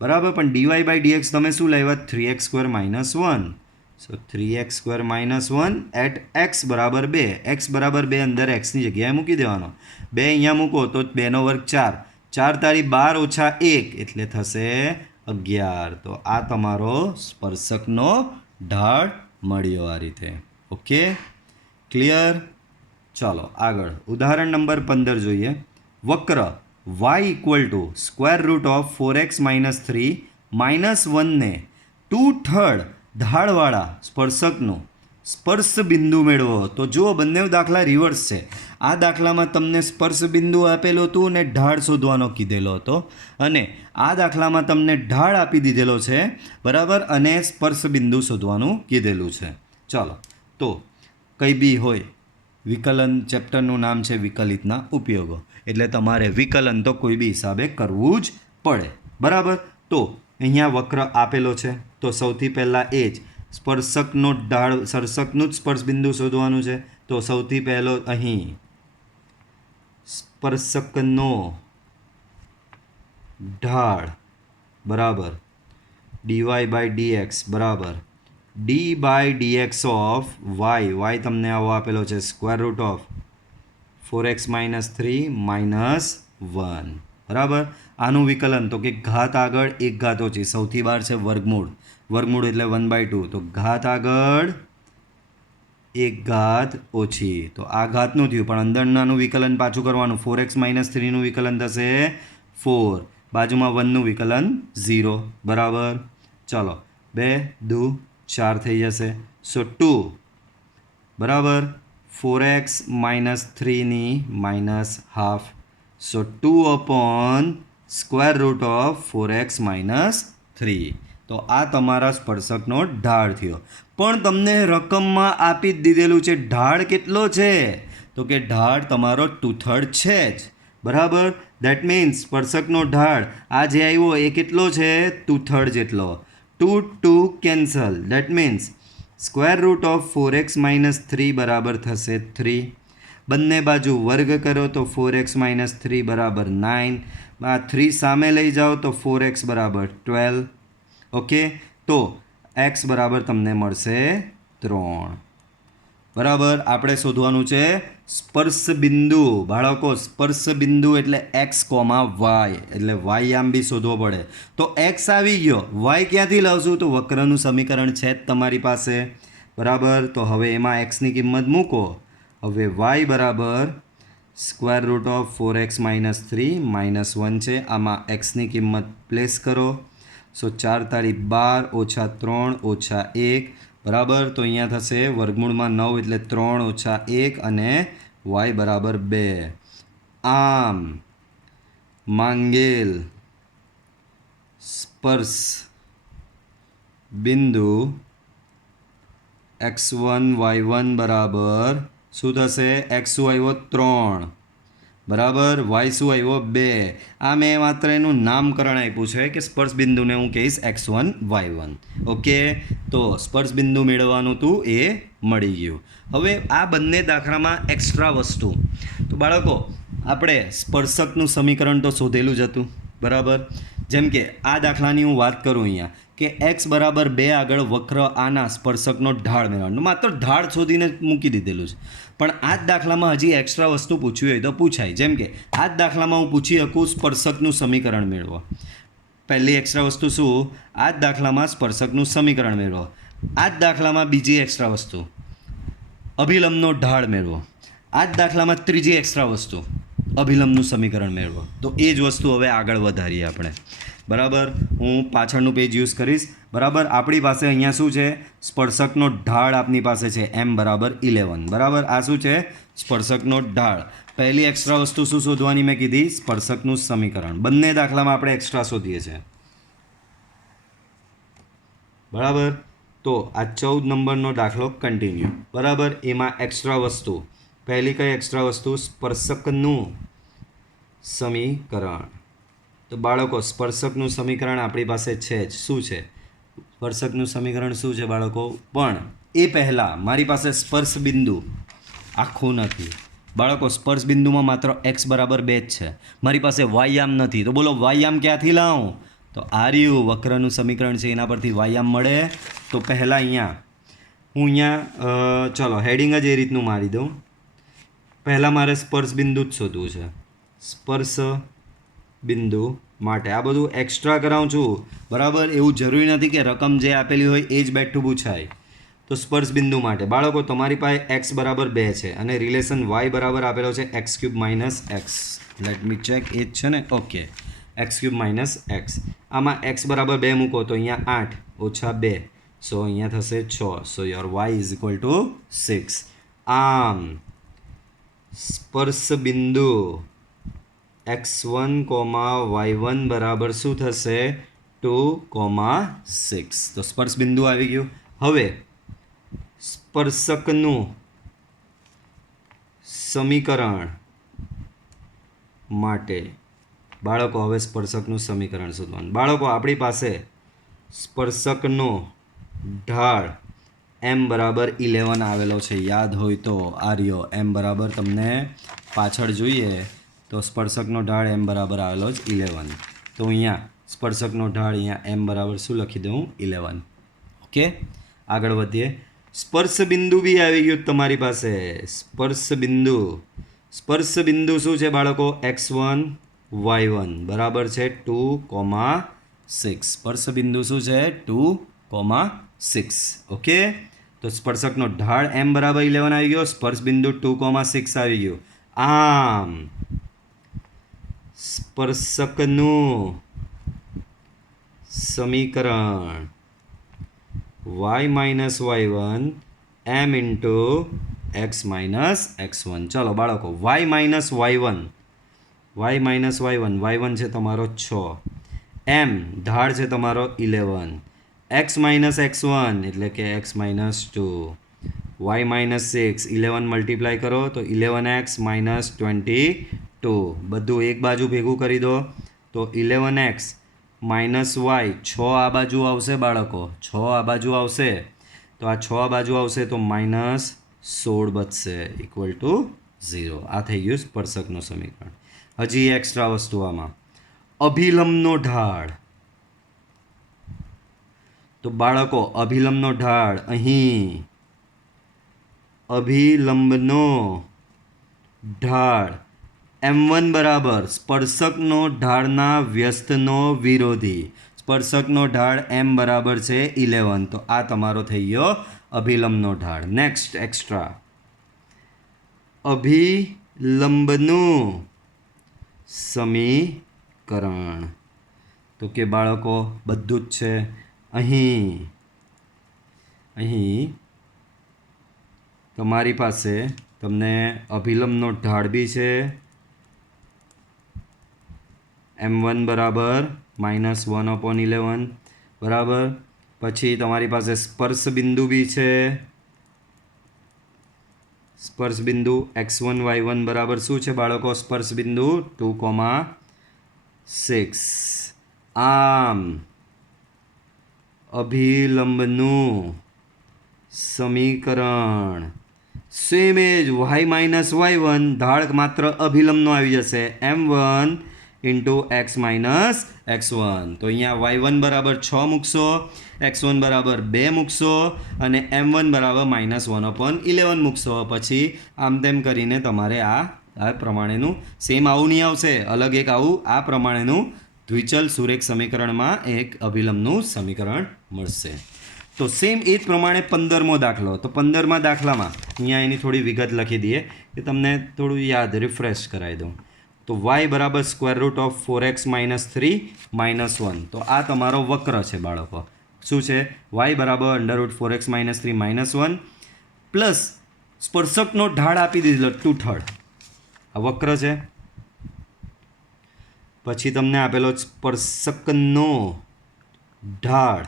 બરાબર પણ dy/dx તમે શું લાવ્યા 3x² - 1 so 3x² -1 at x બરાબર 2. x બરાબર 2 અંદર xની જગ્યાએ મૂકી દેવાનો. 2 અહીંયા મૂકો તો 2 નો વર્ગ 4. 4 તારી 12 ઓછા 1 એટલે થશે 11. તો આ તમારો સ્પર્શકનો ઢાળ મળ્યો આ રીતે. Okay, clear? ચાલો આગળ ઉદાહરણ નંબર 15 જોઈએ. વક્ર y = √4x - 3 -1 ને 2/3 ઢાળવાળા સ્પર્શકનું સ્પર્શ બિંદુ મેળવો. તો જુઓ બંને દાખલા રિવર્સ છે. આ દાખલામાં તમને સ્પર્શ બિંદુ આપેલું હતું ને ઢાળ શોધવાનો કીધેલો હતો, અને આ દાખલામાં તમને ઢાળ આપી દીધેલો છે, બરાબર, અને સ્પર્શ બિંદુ શોધવાનું કીધેલું છે. ચાલો, તો કંઈ બી હોય, વિકલન ચેપ્ટરનું નામ છે વિકલિતના ઉપયોગો, એટલે તમારે વિકલન તો કોઈ બી હિસાબે કરવું જ પડે, બરાબર. તો અહીંયા વક્ર આપેલો છે, તો સૌથી પહેલાં એ જ સ્પર્શકનો ઢાળ, સ્પર્શકનું જ સ્પર્શ બિંદુ શોધવાનું છે. તો સૌથી પહેલો અહીં સ્પર્શકનો ઢાળ બરાબર dy/dx બરાબર d/dx ઓફ y તમને આવો આપેલો છે √4x - 3 -1 બરાબર. આનું વિકલન તો કે ઘાત આગળ એક ઘાત ઓછી, સૌથી બહાર છે વર્ગમૂળ, વર્ગમૂળ એટલે 1/2, તો ઘાત આગળ એક ઘાત ઓછી, તો આ ઘાતનું થયું, પણ અંદરનાનું વિકલન પાછું કરવાનું. 4x - 3નું વિકલન થશે 4, બાજુમાં 1નું વિકલન 0, બરાબર. ચાલો 2 2 4 થઈ જશે. સો 2 બરાબર 4x - 3ની -1/2. સો 2/4x - 3. તો આ તમારા સ્પર્શકનો ઢાળ થયો. પણ તમને રકમમાં આપી જ દીધેલું છે. ઢાળ કેટલો છે? તો કે ઢાળ તમારો 2/3 છે જ, બરાબર. દેટ મીન્સ સ્પર્શકનો ઢાળ આ જે આવ્યો એ કેટલો છે? 2/3 જેટલો. 2 2 કેન્સલ. દેટ મીન્સ √4x - 3 બરાબર થશે 3. બંને બાજુ વર્ગ કરો તો 4x - 3 બરાબર 9. આ 3 સામે લઈ જાઓ તો 4x બરાબર 12. ઓકે, તો x બરાબર તમને મળશે 3. બરાબર. આપણે શોધવાનું છે સ્પર્શ બિંદુ. બાળકો, સ્પર્શ બિંદુ એટલે x, y, એટલે y આમ બી શોધવો પડે. તો x આવી ગયો, y ક્યાંથી લાવશું? તો વક્રનું સમીકરણ છે જ તમારી પાસે, બરાબર. તો હવે એમાં xની કિંમત મૂકો. હવે y બરાબર √4x - 3 -1 છે, આમાં xની કિંમત પ્લેસ કરો. સો 4 તારી 12 ઓછા 3 ઓછા 1, બરાબર. તો અહીંયા થશે વર્ગમૂળમાં 9 એટલે 3 ઓછા 1 અને y બરાબર 2. આમ માંગેલ સ્પર્શ બિંદુ x1 y1 બરાબર શું થશે? x શું આવ્યો? 3, બરાબર. y શું આવ્યો? 2. આ મેં માત્ર એનું નામકરણ આપ્યું છે કે સ્પર્શ બિંદુને હું કહીશ x1 y1. ઓકે, તો સ્પર્શ બિંદુ મેળવવાનું હતું એ મળી ગયું. હવે આ બંને દાખલામાં એક્સ્ટ્રા વસ્તુ, તો બાળકો આપણે સ્પર્શકનું સમીકરણ તો શોધેલું જ હતું, બરાબર. જેમ કે આ દાખલાની હું વાત કરું અહીંયા કે x બરાબર 2 આગળ વક્ર આના સ્પર્શકનો ઢાળ મેળવવાનું, માત્ર ઢાળ શોધીને મૂકી દીધેલું છે. પણ આ જ દાખલામાં હજી એક્સ્ટ્રા વસ્તુ પૂછવી હોય તો પૂછાય. જેમ કે આ જ દાખલામાં હું પૂછી શકું સ્પર્શકનું સમીકરણ મેળવો. પહેલી એક્સ્ટ્રા વસ્તુ શું? આ જ દાખલામાં સ્પર્શકનું સમીકરણ મેળવો. આ જ દાખલામાં બીજી એક્સ્ટ્રા વસ્તુ અભિલંબનો ઢાળ મેળવો. આ જ દાખલામાં ત્રીજી એક્સ્ટ્રા વસ્તુ અભિલંબનું સમીકરણ મેળવો. તો એ જ વસ્તુ હવે આગળ વધારીએ આપણે, બરાબર. હું પાછળનું પેજ યુઝ કરીશ, બરાબર. આપણી પાસે અહીંયા શું છે? સ્પર્શકનો ઢાળ આપની પાસે છે m બરાબર 11, બરાબર. આ શું છે? સ્પર્શકનો ઢાળ. પહેલી એક્સ્ટ્રા વસ્તુ શું શોધવાની મેં કીધી? સ્પર્શકનું સમીકરણ. બંને દાખલામાં આપણે એક્સ્ટ્રા શોધીએ છીએ, બરાબર. તો આ 14 નંબરનો દાખલો કન્ટિન્યુ, બરાબર. એમાં એક્સ્ટ્રા વસ્તુ, પહેલી કઈ એક્સ્ટ્રા વસ્તુ? સ્પર્શકનું સમીકરણ. તો બાળકો સ્પર્શકનું સમીકરણ આપણી પાસે છે જ. શું છે સ્પર્શકનું સમીકરણ? શું છે બાળકો? પણ એ પહેલાં મારી પાસે સ્પર્શ બિંદુ આખું નથી બાળકો. સ્પર્શ બિંદુમાં માત્ર x બરાબર 2 જ છે, મારી પાસે વાયામ નથી. તો બોલો વાયામ ક્યાંથી લાવું? તો આ રહ્યું વક્રનું સમીકરણ છે, એના પરથી વાયામ મળે. તો પહેલાં અહીંયા હું અહીંયા ચલો હેડિંગ જ એ રીતનું મારી દઉં. પહેલાં મારે સ્પર્શ બિંદુ જ શોધવું છે. સ્પર્શ બિંદુ માટે આ બધું એક્સ્ટ્રા કરાવું છું, બરાબર. એવું જરૂરી નથી કે રકમ જે આપેલી હોય એ જ બેઠું પૂછાય. તો સ્પર્શ બિંદુ માટે બાળકો તમારી પાસે x બરાબર 2 છે અને રિલેશન y બરાબર આપેલો છે x³ - x. Let me check, એ જ છે ને? Okay, x³ - x. આમાં x બરાબર 2 મૂકો તો અહીંયા 8 ઓછા 2, સો અહીંયા થશે 6. સો your y is equal to 6. આમ સ્પર્શ બિંદુ x1, y1 બરાબર શું થશે? 2, 6. તો સ્પર્શ બિંદુ આવી ગયું. હવે સ્પર્શકનું સમીકરણ માટે બાળકો હવે સ્પર્શકનું સમીકરણ શોધવાનું. બાળકો આપણી પાસે સ્પર્શકનો ઢાળ m બરાબર 11 આવેલો છે. યાદ હોય તો આર્યો m બરાબર તમને પાછળ જોઈએ તો સ્પર્શકનો ઢાળ m બરાબર આવેલો જ 11. તો અહીંયા સ્પર્શકનો ઢાળ અહીંયા m બરાબર શું લખી દઉં? 11. ઓકે, આગળ વધીએ. સ્પર્શ બિંદુ બી આવી ગયું તમારી પાસે. સ્પર્શ બિંદુ શું છે બાળકો? x1, y1 બરાબર છે 2, 6. સ્પર્શ બિંદુ શું છે? 2, 6. ઓકે, તો સ્પર્શકનો ઢાળ m બરાબર 11 આવી ગયો, સ્પર્શ બિંદુ 2, 6 આવી ગયું. આમ સ્પર્શકનું સમીકરણ y - y1 m into x - x1. ચલો બાળકો, y - y1 y1 છે તમારો 6, m ઢાળ છે તમારો 11, x - x1 એટલે કે x - 2, y - 6, 11 મલ્ટીપ્લાય કરો તો 11x - 22. બધું એક બાજુ ભેગું કરી દો તો 11x - y, 6 આ બાજુ આવશે બાળકો, 6 આ બાજુ આવશે તો આ 6 આ બાજુ આવશે તો -16 બચશે ઇક્વલ ટુ 0. આ થઈ ગયું સ્પર્શકનું સમીકરણ. હજી એક્સ્ટ્રા વસ્તુ આમાં અભિલંબનો ઢાળ. તો બાળકો અભિલંબનો ઢાળ, અહીં અભિલંબનો ઢાળ m1 બરાબર સ્પર્શકનો ઢાળના વ્યસ્તનો વિરોધી. સ્પર્શકનો ઢાળ m બરાબર છે 11. તો આ તમારો થઈ ગયો અભિલંબનો ઢાળ. નેક્સ્ટ એક્સ્ટ્રા અભિલંબનું સમીકરણ. તો કે બાળકો બધું જ છે. અહીં તમારી પાસે તમને અભિલંબનો ઢાળ બી છે m1 બરાબર -1/11 બરાબર. પછી તમારી પાસે સ્પર્શ બિંદુ બી છે. સ્પર્શ બિંદુ x1, y1 બરાબર શું છે બાળકો? સ્પર્શ બિંદુ 2, 6. આમ અભિલંબનું સમીકરણ સેમ એજ y - y1, ઢાળ માત્ર અભિલંબનો આવી જશે m1 ઇન્ટુ x - x1. તો અહીંયા y1 બરાબર 6 મૂકશો, x1 બરાબર 2 મૂકશો અને m1 બરાબર -1/11 મૂકશો. પછી આમ તેમ કરીને તમારે આ પ્રમાણેનું સેમ આવું નહીં આવશે, અલગ એક આવું આ પ્રમાણેનું દ્વિચલ સુરેખ સમીકરણમાં એક અભિલંબનું સમીકરણ મળશે. તો સેમ એ જ પ્રમાણે 15મો દાખલો. તો 15મા દાખલામાં અહીંયા એની થોડી વિગત લખી દઈએ કે તમને થોડું યાદ રિફ્રેશ કરાવી દઉં. તો y બરાબર √4x - 3 - 1. તો આ તમારો વક્ર છે બાળકો. શું છે? y બરાબર √4x - 3 - 1 પ્લસ સ્પર્શકનો ઢાળ આપી દીધેલો 2/3. આ વક્ર છે. પછી તમને આપેલો સ્પર્શકનો ઢાળ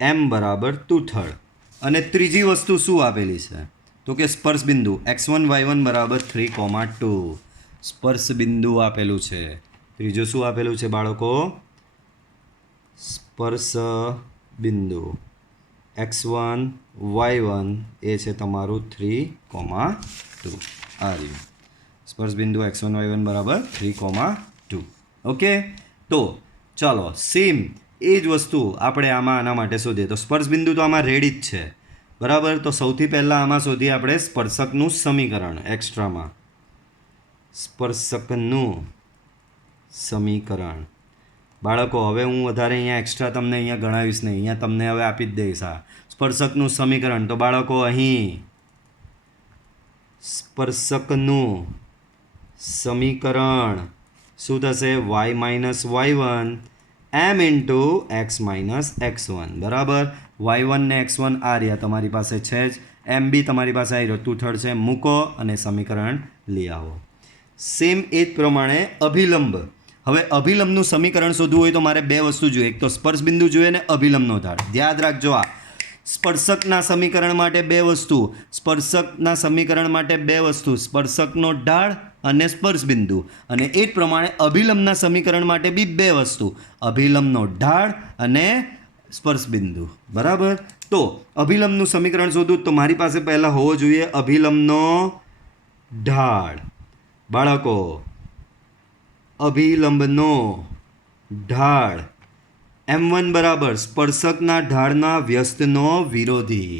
m બરાબર 2/3. અને ત્રીજી વસ્તુ શું આપેલી છે? તો કે સ્પર્શ બિંદુ x1, y1 બરાબર 3, 2. સ્પર્શ બિંદુ આપેલું છે. ત્રીજું શું આપેલું છે બાળકો? સ્પર્શ બિંદુ x1, y1 એ છે તમારું 3, 2. આ રહ્યું સ્પર્શ બિંદુ x1, y1 બરાબર 3, 2. ઓકે, તો ચાલો સેમ એ જ વસ્તુ આપણે આના માટે શોધીએ. તો સ્પર્શ બિંદુ તો આમાં રેડી જ છે. બરાબર. તો સૌથી પહેલાં આમાં શોધીએ આપણે સ્પર્શકનું સમીકરણ એક્સ્ટ્રામાં. સ્પર્શકનું સમીકરણ. બાળકો હવે હું વધારે અહીંયા એક્સ્ટ્રા તમને અહીંયા ગણાવીશ નહીં, અહીંયા તમને હવે આપી જ દઈશ આ સ્પર્શકનું સમીકરણ. તો બાળકો અહીં સ્પર્શકનું સમીકરણ શું થશે? Y minus y1 m into x minus x1. બરાબર. y1 ને x1 આ રહ્યા તમારી પાસે છે જ, m બી તમારી પાસે આવી રહ્યો 2/3 છે, મૂકો અને સમીકરણ લઈ આવો. સેમ એ જ પ્રમાણે અભિલંબ. હવે અભિલંબનું સમીકરણ શોધવું હોય તો મારે બે વસ્તુ જોઈએ, એક તો સ્પર્શ બિંદુ જોઈએ ને અભિલંબનો ઢાળ. યાદ રાખજો આ સ્પર્શકના સમીકરણ માટે બે વસ્તુ, સ્પર્શકના સમીકરણ માટે બે વસ્તુ, સ્પર્શકનો ઢાળ અને સ્પર્શ બિંદુ. અને એ જ પ્રમાણે અભિલંબના સમીકરણ માટે બી બે વસ્તુ, અભિલંબનો ઢાળ અને સ્પર્શ બિંદુ. બરાબર. તો અભિલંબનું સમીકરણ શોધવું તો મારી પાસે પહેલાં હોવો જોઈએ અભિલંબનો ઢાળ. બાળકો અભિલંબનો ઢાળ m1 બરાબર સ્પર્શકના ઢાળના વ્યસ્તનો વિરોધી.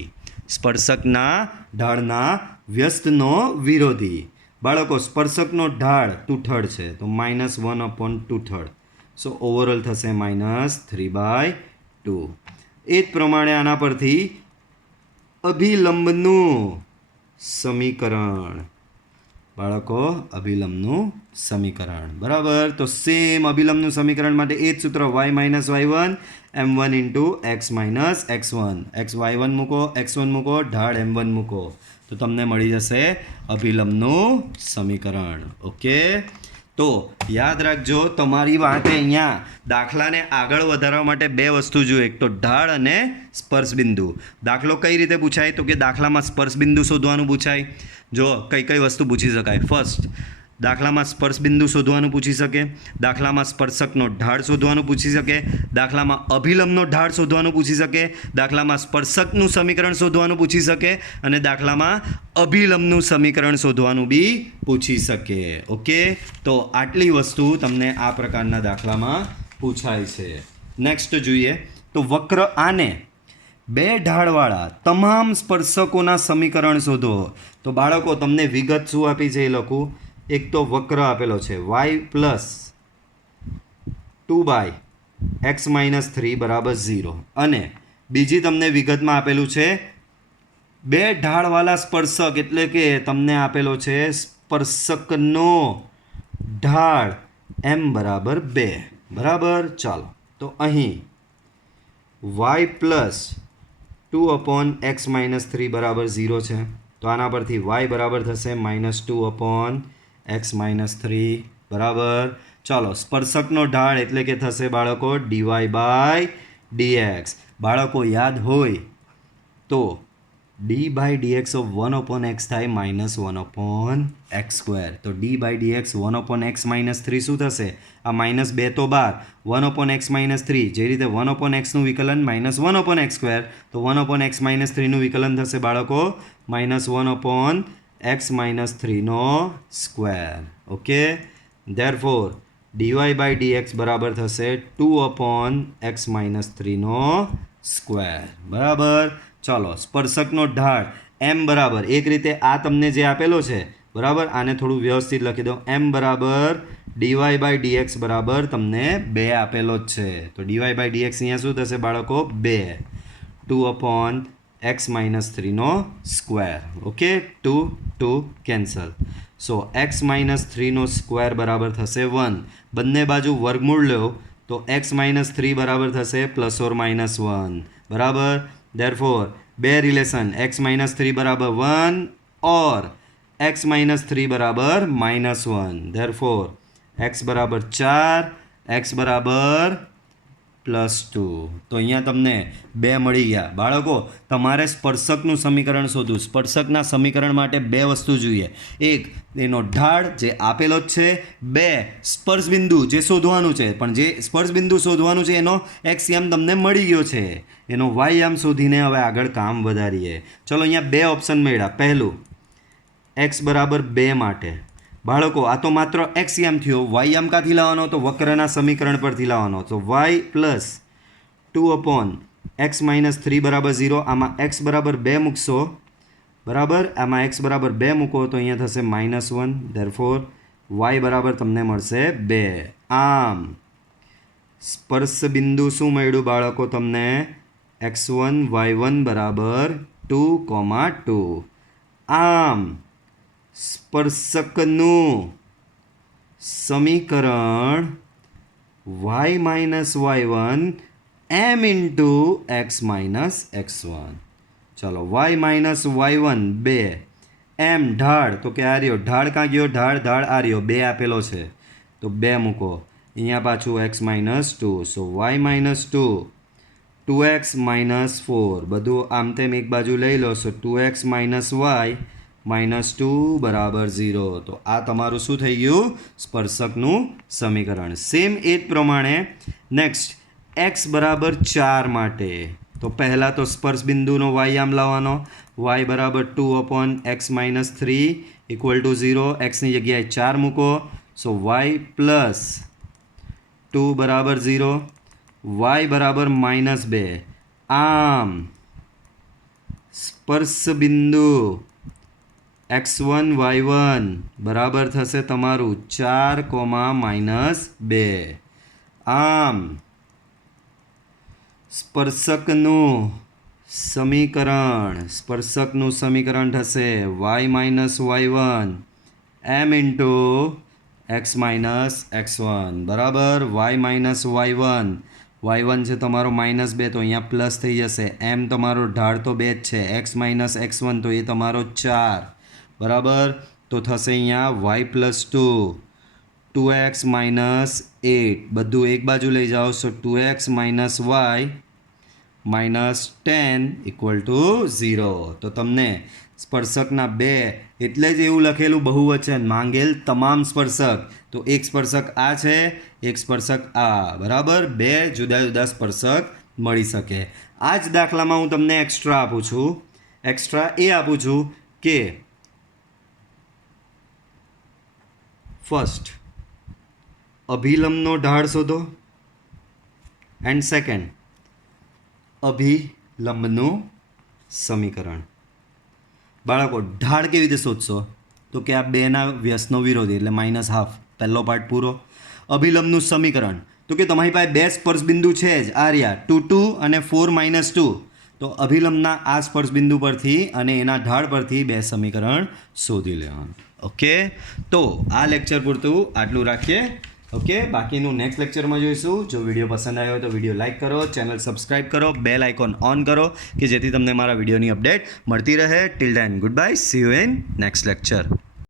સ્પર્શકના ઢાળના વ્યસ્તનો વિરોધી. બાળકો સ્પર્શકનો ઢાળ 2/3 છે તો -1/2/3. સો ઓવરઓલ થશે -3/2. એ જ પ્રમાણે આના પરથી અભિલંબનું સમીકરણ. બાળકો અભિલંબનું સમીકરણ. બરાબર. તો સેમ અભિલંબનું સમીકરણ માટે એ જ સૂત્ર y minus y1 m1 into x minus x1. y1 મૂકો, x1 મૂકો, ઢાળ m1 મૂકો તો તમને મળી જશે અભિલંબનું સમીકરણ. ઓકે. તો યાદ રાખજો તમારી વાતે અહીંયા દાખલાને આગળ વધારવા માટે બે વસ્તુ જોઈએ, એક તો ઢાળ અને સ્પર્શ બિંદુ. દાખલો કઈ રીતે પૂછાય? તો કે દાખલામાં સ્પર્શ બિંદુ શોધવાનું પૂછાય. જો કઈ કઈ વસ્તુ પૂછી શકાય. ફર્સ્ટ દાખલામાં સ્પર્શ બિંદુ શોધવાનું પૂછી શકે, દાખલામાં સ્પર્શકનો ઢાળ શોધવાનું પૂછી શકે, દાખલામાં અભિલંબનો ઢાળ શોધવાનું પૂછી શકે, દાખલામાં સ્પર્શકનું સમીકરણ શોધવાનું પૂછી શકે અને દાખલામાં અભિલંબનું સમીકરણ શોધવાનું બી પૂછી શકે. ઓકે. તો આટલી વસ્તુ તમને આ પ્રકારના દાખલામાં પૂછાય છે. નેક્સ્ટ જોઈએ તો વક્ર આને બે ઢાળવાળા તમામ સ્પર્શકોના સમીકરણ શોધો. તો બાળકો તમને વિગત શું આપી છે એ લખું. એક તો વક્ર આપેલો છે y પ્લસ 2/x-3 બરાબર 0 અને બીજી તમને વિગતમાં આપેલું છે બે ઢાળવાળા સ્પર્શક એટલે કે તમને આપેલો છે સ્પર્શકનો ઢાળ m બરાબર 2. બરાબર. ચાલો તો અહીં y પ્લસ 2/x-3 બરાબર 0 છે તો આના પરથી y બરાબર થશે -2/x-3. બરાબર. ચાલો સ્પર્શકનો ઢાળ એટલે કે થશે બાળકો dy/dx. બાળકો યાદ હોય તો d/dx ઓફ 1/x થાય -1/x². તો d/dx 1/x-3 શું થશે? આ -2 તો 12 1/x-3 જે રીતે 1/xનું વિકલન -1/x², તો 1/x-3નું વિકલન થશે બાળકો -1/x-3². ઓકે. ધેરફોર dy/dx બરાબર થશે 2/x-3². બરાબર. ચાલો સ્પર્શકનો ઢાળ m બરાબર એક રીતે આ તમને જે આપેલો છે બરાબર આને થોડું વ્યવસ્થિત લખી દો. m બરાબર dy/dx બરાબર તમને 2 આપેલો જ છે તો dy/dx અહીંયા શું થશે બાળકો 2 2/x-3². ઓકે. 2 કેન્સલ. સો x-3² બરાબર થશે 1. બંને બાજુ વર્ગમૂળ લો તો x-3 બરાબર થશે +or-1. બરાબર. ધેરફોર બે રિલેશન x-3 બરાબર 1 ઓર x-3 બરાબર -1. ધેરફોર x બરાબર 4, x બરાબર +2. તો અહીંયા તમને 2 મળી ગયા. બાળકો તમારે સ્પર્શકનું સમીકરણ શોધવું. સ્પર્શકના સમીકરણ માટે બે વસ્તુ જોઈએ, એક એનો ઢાળ જે આપેલો જ છે, બે સ્પર્શ બિંદુ જે શોધવાનું છે પણ જે સ્પર્શ બિંદુ શોધવાનું છે એનો x યામ તમને મળી ગયો છે, એનો y યામ શોધીને હવે આગળ કામ વધારીએ. ચલો અહીંયા બે ઓપ્શન મળ્યા. પહેલું x બરાબર 2 માટે બાળકો આ તો માત્ર x યામ થયો, y યામ ક્યાંથી લાવવાનો? તો વક્રના સમીકરણ પરથી લાવવાનો. તો y plus 2/x-3 x minus 3 બરાબર 0. આમાં x બરાબર 2 મૂકશો, બરાબર, આમાં x બરાબર 2 મૂકો તો અહીંયા થશે -1. ધેરફોર y બરાબર તમને મળશે 2. આમ સ્પર્શ બિંદુ શું મળ્યું બાળકો તમને? x1 y1 બરાબર 2, 2. આમ સ્પર્શકનું સમીકરણ y minus y1 m into x minus x1. ચાલો, y માઇનસ y1 2, m ઢાળ, તો કે આ રહ્યો ઢાળ, કાં ગયો ઢાળ? આ રહ્યો 2 આપેલો છે તો 2 મૂકો. અહીંયા પાછું x માઇનસ 2, સો y માઇનસ 2, 2x માઇનસ 4, બધું આમ તેમ એક બાજુ લઈ લો. સો 2x માઇનસ y માઇનસ 2 બરાબર 0. તો આ તમારું શું થઈ ગયું? સ્પર્શકનું સમીકરણ. સેમ એ જ પ્રમાણે નેક્સ્ટ x બરાબર 4 માટે તો પહેલાં તો સ્પર્શ બિંદુનો y આમ લાવવાનો. y બરાબર 2/x માઇનસ 3 ઇક્વલ ટુ 0. xની જગ્યાએ 4 મૂકો. સો y પ્લસ 2 બરાબર 0, y બરાબર -2. આમ સ્પર્શ બિંદુ x1 y1 બરાબર થશે તમારું 4, -2. આમ સ્પર્શકનું સમીકરણ થશે y minus y1 m into x minus x1 બરાબર. y માઇનસ y1 છે તમારો -2 તો અહીંયા પ્લસ થઈ જશે. m તમારો ઢાળ તો 2 જ છે. x માઇનસ x1 તો એ તમારો 4 બરાબર. તો થશે અહીંયા y પ્લસ 2, 2x માઇનસ 8, બધું એક બાજુ લઈ જાઓ. સો 2x minus y minus 10 equal to 0. તો તમને સ્પર્શકના 2 એટલે જ એવું લખેલું બહુવચન માંગેલ તમામ સ્પર્શક. તો એક સ્પર્શક આ છે, એક સ્પર્શક આ, બરાબર. 2 જુદા જુદા સ્પર્શક મળી શકે. આ જ દાખલામાં હું તમને એક્સ્ટ્રા આપું છું. એક્સ્ટ્રા એ આપું છું કે ફર્સ્ટ અભિલંબનો ઢાળ શોધો એન્ડ સેકન્ડ અભિલંબનું સમીકરણ. બાળકો ઢાળ કેવી રીતે શોધશો? તો કે આ બેના વ્યસ્તનો વિરોધી એટલે -½ પહેલો પાર્ટ પૂરો. અભિલંબનું સમીકરણ તો કે તમારી પાસે 2 સ્પર્શ બિંદુ છે જ, આ રહ્યા 2, 2 અને 4, -2. તો અભિલંબના આ સ્પર્શ બિંદુ પરથી અને એના ઢાળ પરથી 2 સમીકરણ શોધી લેવાનું. ઓકે, તો આ લેક્ચર પૂરતું આટલું રાખીએ. ઓકે, બાકીનું નેક્સ્ટ લેક્ચરમાં જોઈશું. જો વિડીયો પસંદ આવ્યો હોય તો વિડીયો લાઇક કરો, ચેનલ સબસ્ક્રાઇબ કરો, બેલ આઇકોન ઓન કરો કે જેથી તમને મારા વિડીયોની અપડેટ મળતી રહે. Till then good bye, C you in next lecture.